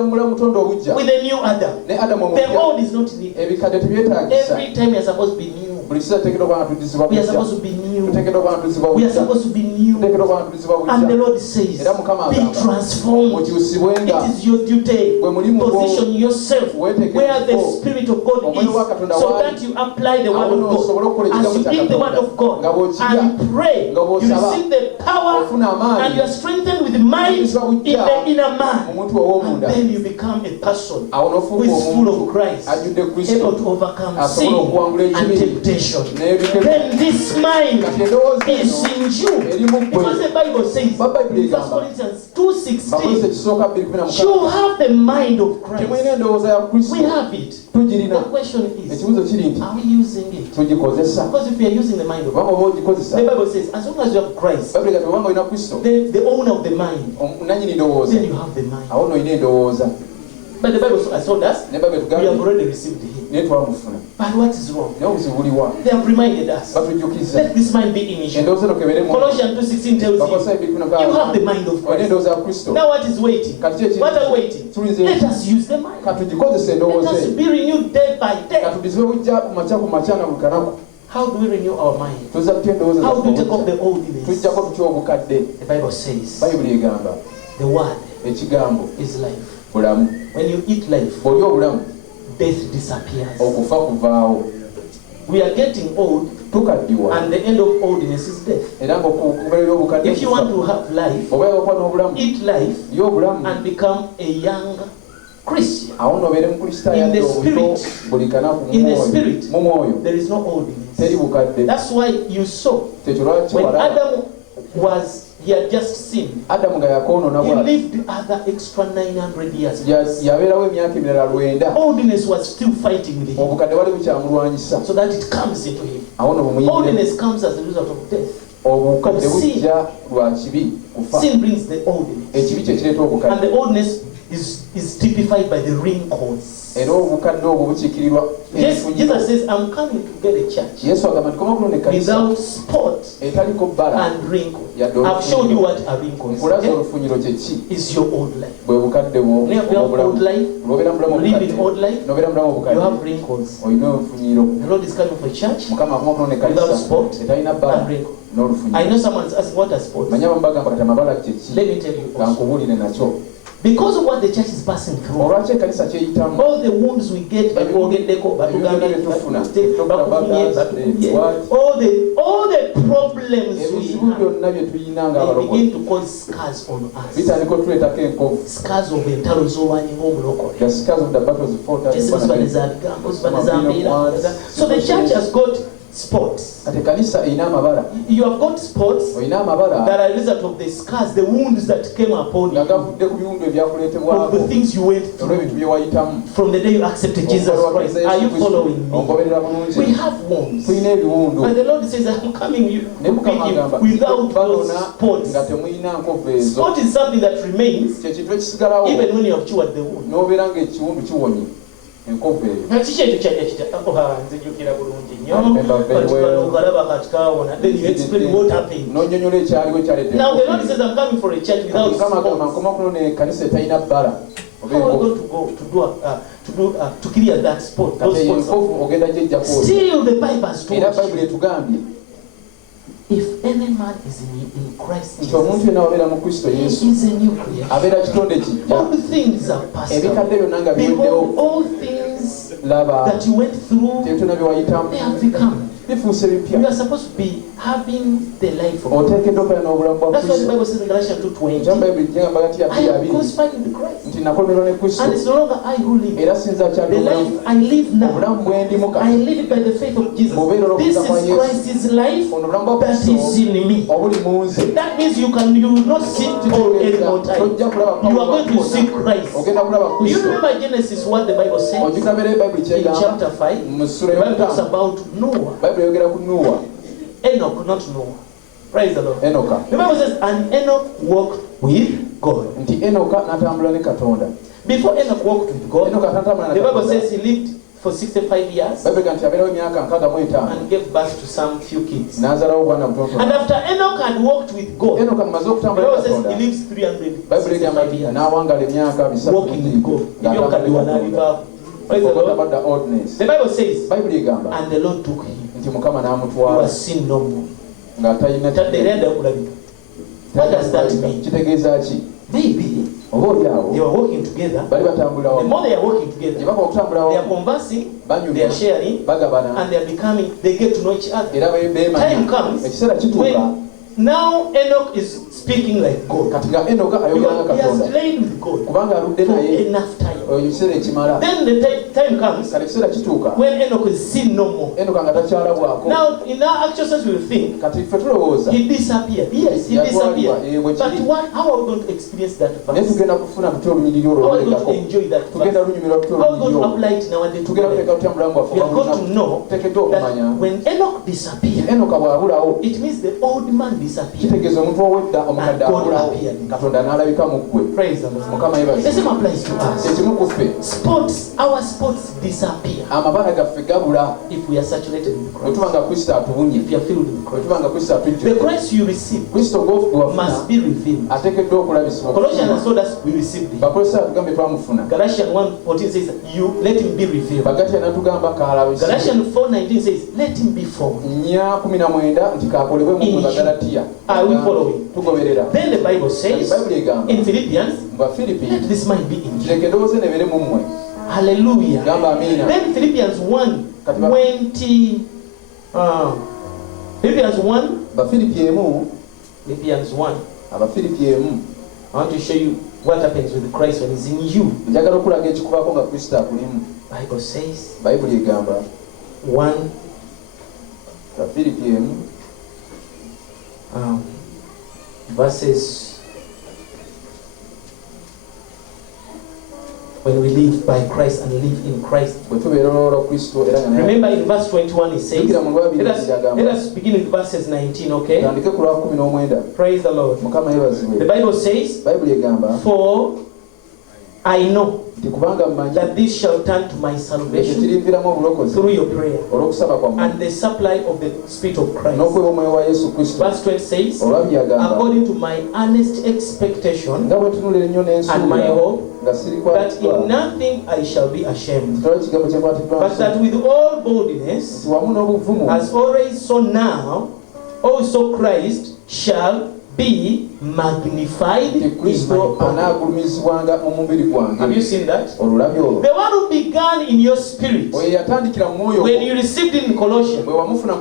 new Adam. The old is not new. Every time you're supposed to be new. buli kiseera tuteekeddwa okuba nga tuddizibwa We are bujja. supposed to be new. Tuteekeddwa okuba nga tuddizibwa We are bujja. supposed to be new. Tuteekeddwa okuba nga tuddizibwa And the bujja. Lord says, Era Mukama be agamba, transformed. mukyusibwenga. It is your duty. Gwe mulimu gwo. Position yourself where the Spirit of God Omwoyo wa Katonda is, so wali. that you apply the word Awo of osobole okukola God. As ekigambo you kya eat the word Katonda. of God Nga bw'okirya, and pray, nga you bw'osaba, receive the power ofuna amaanyi and you are strengthened with the mind in the inner mu man. muntu And ow'omunda. then you become a person Awo who n'ofuuka is full omuntu of Christ, ajjudde Kristo. able to overcome sin Asobola okuwangula and ekibi temptation. n'ebikemo. Then this mind Kati endowooza is eno in you. eri mu ggwe. Because the Bible says, Bayibuli in 1 egamba. Corinthians Bakolose 2:16, ekisooka 2:16. you have the mind of Temulina Christ. endowooza ya Kristo. We have it. Tugirina. The question is, Ekibuuzo kiri nti are we using it? tugikozesa. Because if we are using the mind of Kubanga God, oba ogikozesa. the Bible says, as long as you have Christ, Bayibuli egamba obanga olina Kristo, the owner of the mind, nannyini ndowooza, then you have the mind. awo n'olina endowooza. But the Bible has told us, Ne Bayibuli we have etugambye already received him. naye twamufuna. But what is wrong? Naye obuzibu buli wa? They have reminded us. Batujjukiza. Let this mind be in you. Endowooza eno kebeere mu. Colossians 2:16 tells Bakolose you, 2:16. you have the mind of Olina Christ. endowooza ya Kristo. Now what is waiting? Kati ki ekiri? What are waiting? Tulinze Let us use the mind. katugikozese Let endowooza us eyo. be renewed day by day. Katudizibwe bujja ku makya na buli kanaku. How do we renew our mind? Tuzza tutya endowooza How do we take off zaffe the oldness? tujjako tutya obukadde. The Bible says, Bayibuli egamba the word ekigambo is life. bulamu. When you eat life, Bw'olya obulamu death disappears. okufa kuvaawo. We are getting old, Tukaddiwa and the end of oldness is death. era ng'okugoberera obukadde If you want to have life, oba okuba n'obulamu eat life lya obulamu and become a young Christian. awo n'obeere mukristaayo In the adde obuto spirit. buli kanaku In the spirit. mu mwoyo There is no oldness. teri bukadde. That's why you saw Tekyo lwaki when walaba Adam he had just sinned. Adamu nga yakoonoona He bw'ati lived other extra 900 years. yabeerawo emyaka emirala 900 Oldness was still fighting with him, obukadde bwali bukyamulwanyisa so that it comes into him. awo no bumuyingire Oldness comes as a result of death. obukadde bujja lwa kibi kufa. Sin brings the oldness, Ekibi kye kireeta and obukadde the oldness is typified by the wrinkles. era obukadde obwo bukiikirirwa Yes, ebifunyiro. Jesus says, I'm coming to get a church Yesu agamba nti koma kulonda ekkanisa without spot etaliko bbala and wrinkle. yadde I've shown you olufunyiro. what a wrinkle is. Nkulaza Okay? olufunyiro kye ki? Is your old life. bwe bukadde bwo When you have obulamu. old life, Lw'obeera mulamu you live obukadde in old life, n'obeera mulamu you obukadde have wrinkles. olina olufunyiro. The Lord is coming for a church Mukama akoma kulonda without ekkanisa spot etalina bbala and wrinkle. I n'olufunyiro. know someone's asking what are spots. Manya abamu bagamba kati amabala kye ki? Let me tell you Ka also. nkubuulire nakyo. Because of what the church is passing through, olwaki ekkanisa kyeyitamu all the wounds we get, batwogeddeko, batugambye, batutte, bakufunye, batukubye, all the problems we ebizibu have, byonna bye tuyina they ng'abalokole begin to cause scars on us. bitandika otuleetako enkovu. Scars of entalo z'olwanyi ng'omulokole. The scars of the battles fought as Ezi ziba ne za bigambo, ziba ne za mbeera. So the church has got spots. kati ekkanisa erina amabala. You have got spots olina amabala that are a result of the scars, the wounds that came upon nga you, gavudde ku biwundu of ebyakuleetebwako the things you went olw'ebintu through bye wayitamu. from the day you accepted Jesus Christ. Are you following me? ongoberera We bulungi. have wounds. tulina ebiwundu And the Lord says, I'm coming you ne mukama agamba without those balona spots. nga temulina nkovu ezo. Spot is something that remains kyekintu ekisigalawo even when you have cured the wound. n'obeera ng'ekiwundu kiwonye enkovu eyo. Kiki ekyo kyali nzijukira bulungi nnyo. I remember very Kati well. okalaba kati kaawona. Then you explain what happened. n'onnyonnyola ekyaliwo ekyaleeta Now the enkovu Lord eyo. says, I'm coming for a church Kati without mukama agamba spots. nkoma kuno n'ekkanisa etalina bbala oba How are we enkovu. going to go to clear that spot? kati Those eyo spots. enkovu ogenda gyejjako. Still, the Bible has told era bayibuli you, etugambye if any man is in Christ nti omuntu Jesus, yenna wabeera mu Kristo he Yesu is a new creation. abeera kitonde kijja. All things are passed ebikadde away. byonna nga Behold, biweddewo. all things laba that you went through, byonna bye wayitamu they have become. bifuuse You bipya. are supposed to be having the life of God. oteekeddwa okubeera n'obulamu bwa That's why the Kristo. Bible says in Galatians ekya 2:20, bayibuli gyegamba gati I am yabiri crucified with Christ. nti nakomerwa ne Kristo And it's no longer I who live. era sinza The akyali life obulamu. I live now, obulamu bwe ndimu I kati live it by the faith of Jesus. Mubeera This olw'okuza kwa is Yesu. Christ's life ono obulamu bwa that Kristo is in me. obuli mu nze. That means you will not see all any more time. tojja kulaba You are going to see Pawulo Christ. ogenda kulaba Do you Kristo. remember Genesis what the Bible says? ojjukira beera bayibuli In kyegamba chapter 5, mu the ssula Bible talks y'omutaano about Noah. bayibuli eyogera ku Nuwa Enoch, not Noah. Praise the Lord. Enoka The Bible says, and Enoch walked with God. nti Enoka n'atambula ne Katonda. Before Enoch walked with God, Enoka n'atambula ne the Bible Katonda. says he lived for 65 years bayibuli nti abeerawo emyaka 65 and gave birth to some few kids. n'azaalawo obwana butonotono. And after Enoch had walked with God, the Enoka mumaze okutambula ne Bible says Katonda he lives bayibuli egamba 365 years n'awangala emyaka walking with God. Ibyo kadiwa n'alivaako. Praise the Lord. about the oldness. The Bible says, bayibuli egamba and the Lord took him. nti Mukama You n'amutwala are seen no more. ng'atalina What does that mean? kitegeeza ki? Maybe oba oli awo they were walking together. bali batambula The wamu more they are walking gye together, bava okutambula they are wamu conversing, banyuma they are sharing, bagabana and they are becoming, they get to know each other. era beemanya Time comes ekiseera kituuka when now Enoch is speaking like God. kati nga Enoka ayogera nga Because he has Katonda laid with God kubanga aludde for naye enough time. ekiseera ekimala Then the time comes kati ekiseera kituuka when Enoch is seen no more. Enoka nga takyalabwako Now, in our actual sense, we will think kati ffe tulowooza he disappeared. Yes, he Yatwalibwa, disappeared. bwe But kiri. how are we going to experience that naye verse? tugenda kufuna tutya olunyiriri olwo How are we going to lulekako enjoy that tugenda verse? lunyumirwa tutya How are we going olunyiriri to olwo apply it in our day to tugenda day? kuteeka tutya mulamu bwaffe We are going to know tuteekeddwa okumanya that when Enoch disappeared, Enoka bw'abulawo it means the old man disappeared. kitegeeza omuntu ow'edda omukadde And God abulawo appeared. Katonda n'alabika mu ggwe Praise the Lord. Mukama The yebaze same applies to us. ekimu ku ffe Our sports disappear amabala gaffe gabula if we are saturated with bwe Christ. tuba nga Kristo atubunye If you are filled with bwe Christ. tuba nga Kristo The atujjudde Christ you receive Kristo gwe wafuna must be revealed. ateekeddwa okulabisibwa Colossians has told us we received him. bakolosaayo atugambye twamufuna Galatians 1:14 says, you let him be revealed. Bagatya n'atugamba kaalabisibwe Galatians 4:19 says, let him be formed. 4:19 nti kaakolebwe mu mmwe Bagalatiya Are we following? tugoberera Then the Bible says Bayibuli egamba in Philippians, mu Bafiripi let this mind be in you. kireke ndowooze nebeere mu mmwe Hallelujah. gamba amiina Then Philippians 1:20. Philippians 1. Bafiripi emu Philippians 1. Abafiripi emu I want to show you what happens with Christ when he's in you. njagala okulaga ekikubako nga Kristo akulimu Bible says Bayibuli egamba 1. Bafiripi emu Verses when we live by Christ and live in Christ. bwe tubeera olwa Kristo era nga Remember in verse 21 it says, Jjukira mu Lwabiri let agamba us begin with verses 19, okay? tandike ku lwa 19 Praise the Lord. Mukama yebazibwe The Bible says, Bayibuli egamba for I know nti kubanga mmanyi that this shall turn to my ekyo salvation kirinviramu obulokozi through your prayer olw'okusaba kwammwe and the supply of the Spirit of Christ. n'okweba omwoyo wa Yesu Kristo Verse 20 says, olwabiri agamba according to my earnest expectation nga bwe tunulira ennyo and my n'ensuula hope, nga that sirikwatibwa in nothing I shall be ashamed, kitwala ekigambo kyekwatiddwa but that with all boldness, nti wamu n'obuvumu as always so now, also Christ shall be magnified nti in my Kristo body. anaagulumizibwanga mu mubiri Have gwange you seen that? olulabyo olwo The one who began in your spirit, oyo yatandikira mu mwoyo when you received it in Colossians, bwe wamufuna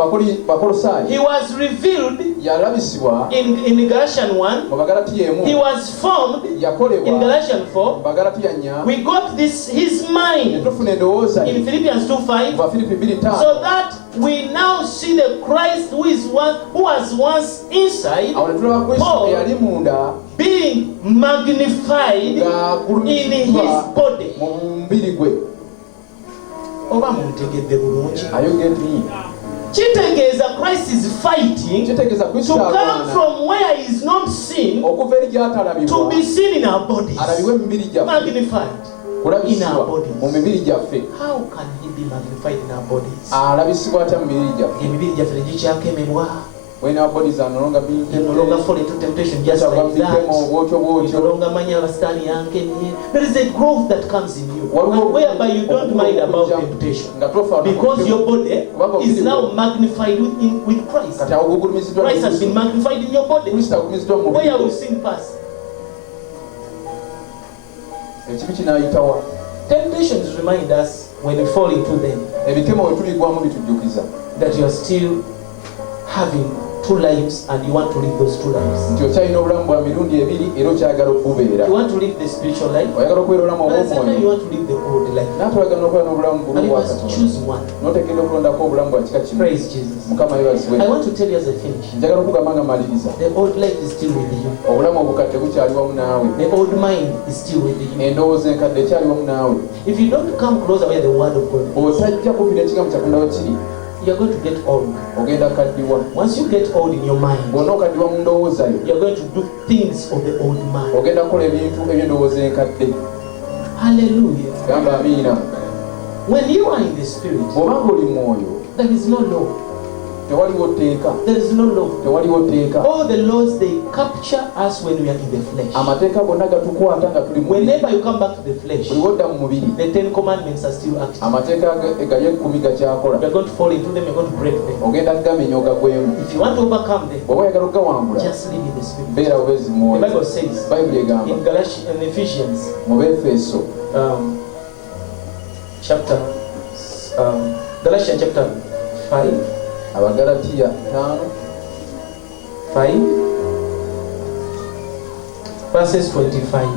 Bakolosaayi he was revealed yalabisibwa in Galatians 1, mu Bagalatiya emu he was formed yakolebwa in Galatians 4. mu Bagalatiya 4 We got his ne mind tufuna endowooza in Philippians 2:5, mu Bafiripi 2:5 so that we now see the Christ who was once inside awo ne tulaba Kristo Paul eyali munda being magnified in his ng'agulumizibwa body. mu mubiri gwe Oba muntegedde bulungi. Are you getting me? Kitegeeza Christ is fighting kitegeeza to Kristo come alwana from where he is not seen okuva eri to gy'atalabibwa be seen in our bodies. alabibwe mu mibiri gyaffe Magnified. kulabisibwa bodies. mu mibiri gyaffe How can he be magnified in our bodies? alabisibwa atya mu mibiri gyaffe Emibiri gyaffe tegikyakemebwa. when our bodies are no longer being You no longer fall into temptation just like that. bwotyo You no longer manya abasitaani yankemye. There is a growth that comes in you, whereby you don't mind about temptation. nga tofa Because your body is now magnified with Christ. kati awo gugulumiziddwa Christ has been magnified in your body. Kristo agulumiziddwa mu Where mubiri will sin pass? ekibi kinaayitawa Temptations remind us when we fall into them ebikemo bwe tubigwamu bitujjukiza that you are still having two lives and you want to live those two lives. nti okyalina obulamu bwa mirundi ebiri era okyagala okububeera You want to live the spiritual life, oyagala okubeera obulamu but at the same time you obw'omwoyo want to live the old life. naatolagana okubeera n'obulamu And bulu you bwa must Katonda choose one. n'otekedde okulondako obulamu bwa kika kimu Praise Jesus. mukama yebazibwe I want to tell you as I finish, njagala okugamba nga maliriza the old life is still with you. obulamu obukadde bukyali wamu naawe The old mind is still with you. endowooza enkadde ekyali wamu naawe If you don't come closer where the word of God is, bw'otajja kubira ekigambo kyatonda we kiri you are going to get old. ogenda kaddiwa Once you get old in your mind, bw'ona okaddiwa mu ndowooza yo you are going to do things of the old man. ogenda kukola ebintu eby'endowooza enkadde Hallelujah. gamba amiina When you are in the spirit, bw'obanga oli mu mwoyo there is no law. There is no law. All the laws, they capture us when we are in the flesh. Whenever you come back to the flesh, the 10 commandments are still active. You're going to fall into them, you're going to break them. If you want to overcome them, just live in the Spirit. The Bible says in Galatians and Ephesians Galatians chapter 5 verses 25.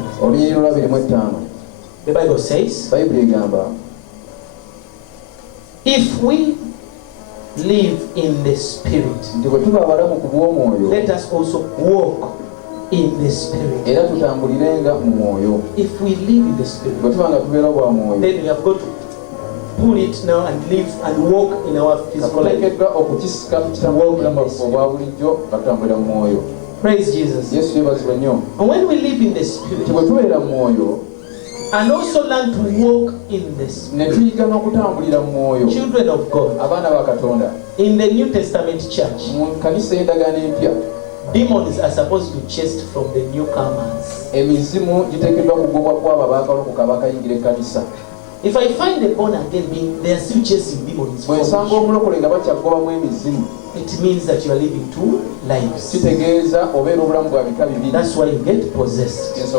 The Bible says, if we live in the Spirit, let us also walk in the Spirit. If we live in the Spirit, then we have got to pull it now and live and walk in our physical life. Praise Jesus. And when we live in the Spirit and also learn to walk in the Spirit, children of God, in the New Testament church, demons are supposed to be chased from the newcomers. If I find a born again being, they are still chasing demons. It means that you are living two lives. That's why you get possessed. Because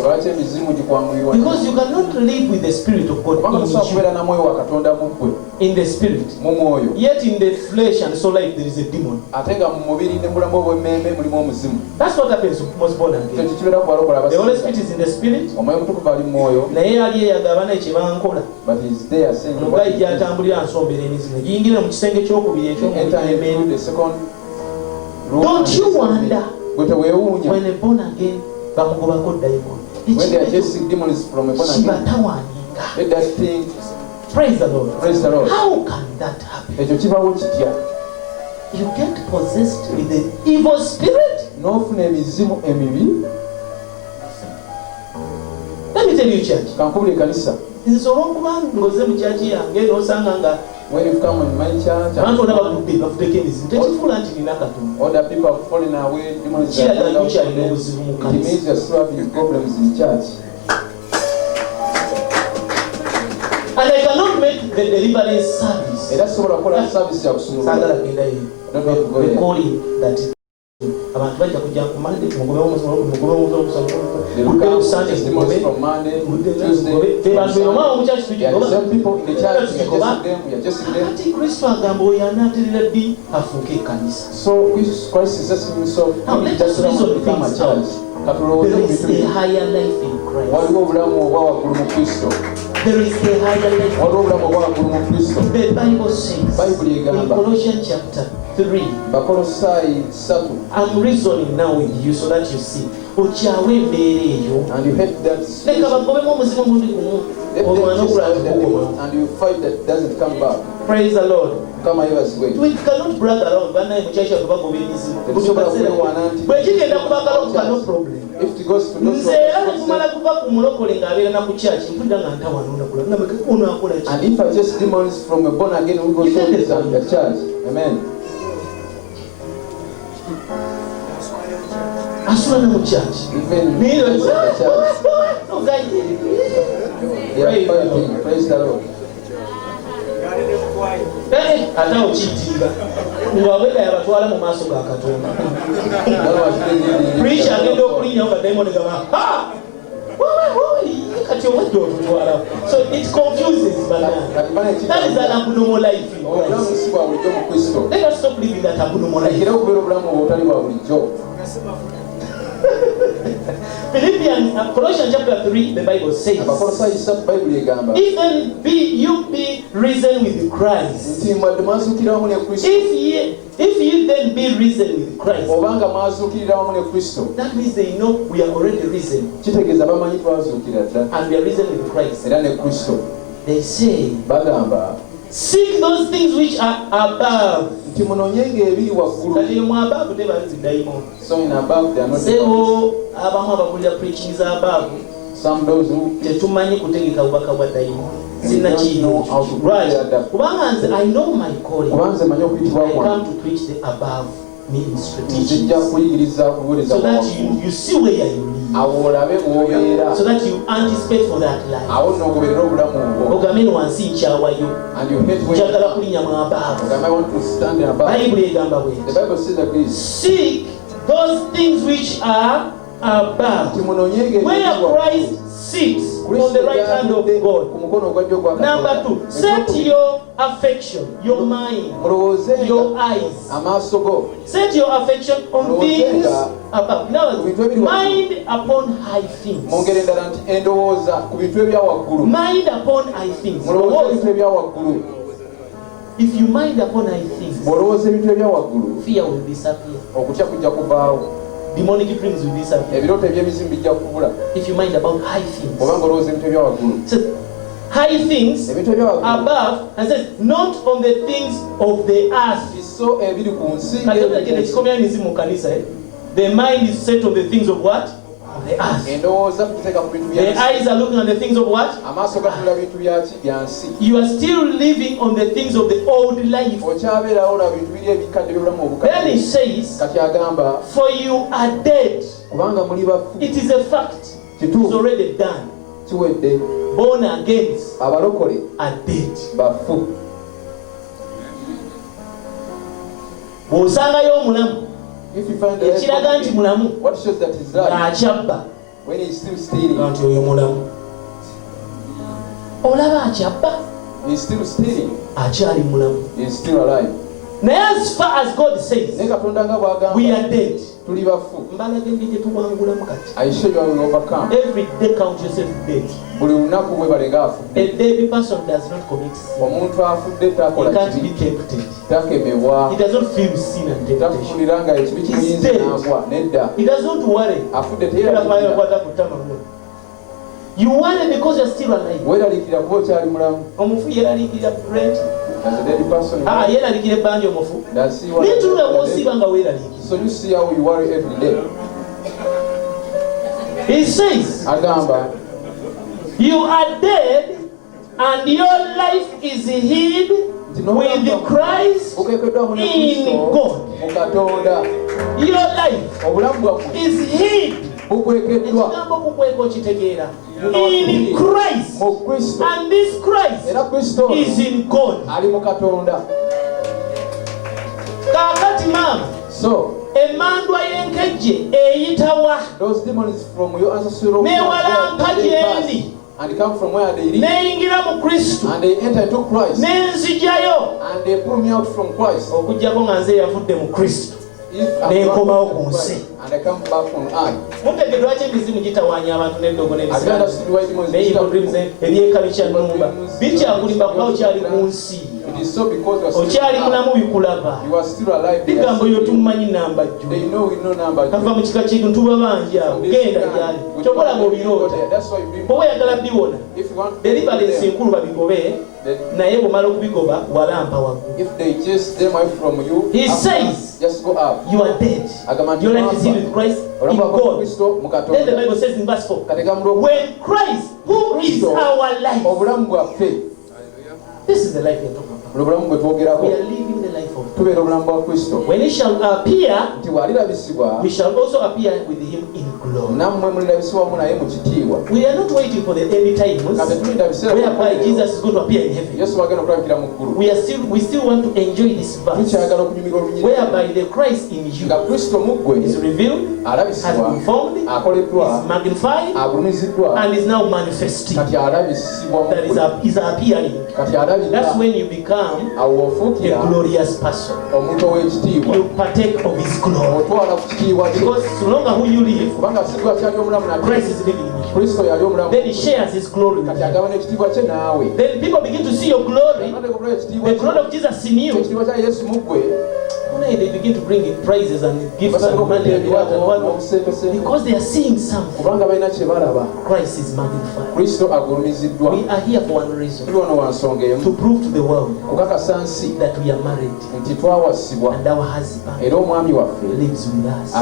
you cannot live with the Spirit of God in the Spirit. Yet in the flesh and soul life there is a demon. That's what happens to most born again. The Holy Spirit is in the Spirit. But he's there saying, don't you wonder when a born again, when they are chasing demons from a born again, let that thing. Praise the Lord. Praise the Lord. How can that happen? You get possessed with the evil spirit. Let me tell you, church. When you come in my church, other people are falling away. It means you're still having problems in church. And I cannot make the deliverance service. And that's what I call a service. The calling that abantu bajja kujja ku Monday mugobe Sunday from Monday, Tuesday. Some people in the church we are just them. So Christ is just himself. Now let us reason things out. There is a higher life in Christ. There is a higher life. The Bible says in Colossians chapter 3. I'm reasoning now with you so that you see. And you hate that and you fight that doesn't come back. Praise the Lord. We cannot brag around. No problem. If it goes to and if I just demons from a born again, we go to the church. Amen. Even the church. Praise the Lord. So it confuses, that is an abnormal life in Christ. Let us stop living that abnormal life. Philippians, Colossians chapter 3, the Bible says, if then you be risen with Christ, if ye then be risen with Christ, that means they know we are already risen, and we are risen with Christ. They say, seek those things which are above. So in above they are not preaching above. Some those who I know my calling. I come to preach the above ministry teachings, so that you see where you live, so that you anticipate for that life. And you hate where the Bible says that seek those things which are above, where Christ sits on the right hand of God. Number 2, set your affection, your mind, your eyes. Set your affection on things above. Now, mind upon high things. Mind upon high things. If you mind upon high things, fear will disappear. Demonic dreams will disappear. If you mind about high things. So, high things above, and says not on the things of the earth. The mind is set on the things of what? Of the earth. The eyes are looking at the things of what? You are still living on the things of the old life. Then he says, for you are dead. It is a fact. It is already done. Born again are dead. If you find the what shows that he's alive? When he's still stealing. He's still stealing. He's still alive. Now, as far as God says, we are dead. I show you how we overcome. Every day count yourself dead. A dead person does not commit sin. He can't be tempted. He does not feel sin and temptation. He's dead. He does not worry. You worry because you're still alive. As a dead person, so you see how you worry every day. He says, you are dead and your life is hid with Christ in God. Your life is hid in Christ, and this Christ is in God. So those demons from your ancestral and they come from where they live, and they enter into Christ, and they pull me out from Christ. And I come back from earth. It is so because you are still alive. They know we know number. That's why you if you want if they chase them away from you, he says, just go up. You are dead. Your life is in Christ in God. Then the Bible says in verse 4, when Christ, who is our life, this is the life we are talking about. We are living the life of God. When he shall appear, we shall also appear with him in glory. We are not waiting for the end times whereby Jesus is going to appear in heaven. We still want to enjoy this verse whereby the Christ in you is revealed, has been formed, is magnified, and is now manifesting. That is appearing. That's when you become a glorious person. You partake of his glory. Because so long as who you live, Christ is living in you. Then he shares his glory with you. Then people begin to see your glory, the glory of Jesus in you. money, they begin to bring in prizes and gifts and money and what. Because they are seeing something. Christ is magnified. We are here for one reason. To prove to the world that we are married. And our husband lives with us.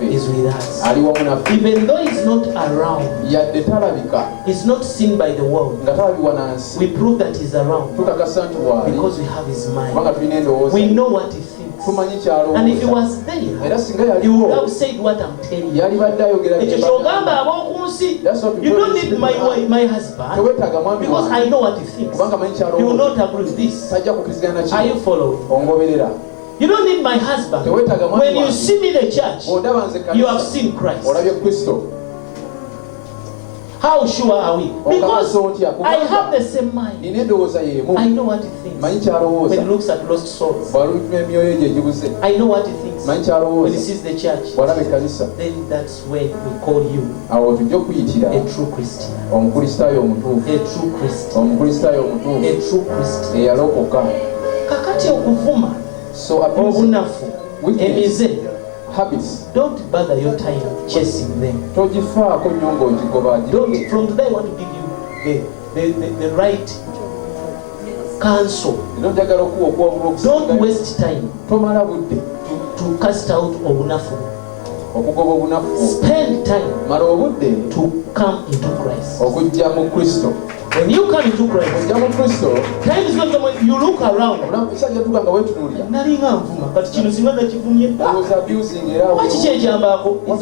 Is with us. Even though he's not around, he's not seen by the world. We prove that he's around because we have his mind. We know what he thinks. And if he was there, he would have said what I'm telling you. You don't need my husband because I know what he thinks. He will not agree with this. Are you following? You don't need my husband. When you see me in the church, you have seen Christ. How sure are we? Because I have the same mind. I know what he thinks when he looks at lost souls. I know what he thinks when he sees the church. Then that's when we call you a true Christian. A true Christian. A true Christian. Kakati okuvuma obunafu emize. Habits. Don't bother your time chasing them. Don't, from today I want to give you the right counsel. Don't waste time to cast out obunafu. Spend time to come into Christ. When you come into Christ, time is going to come. You look around. It's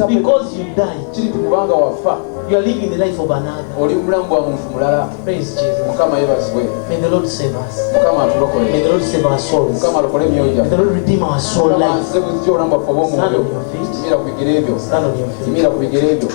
because you died. You are living the life of another. Praise Jesus. May the Lord save us. May the Lord save our souls. May the Lord redeem our soul life. Stand on your feet. Stand on your feet.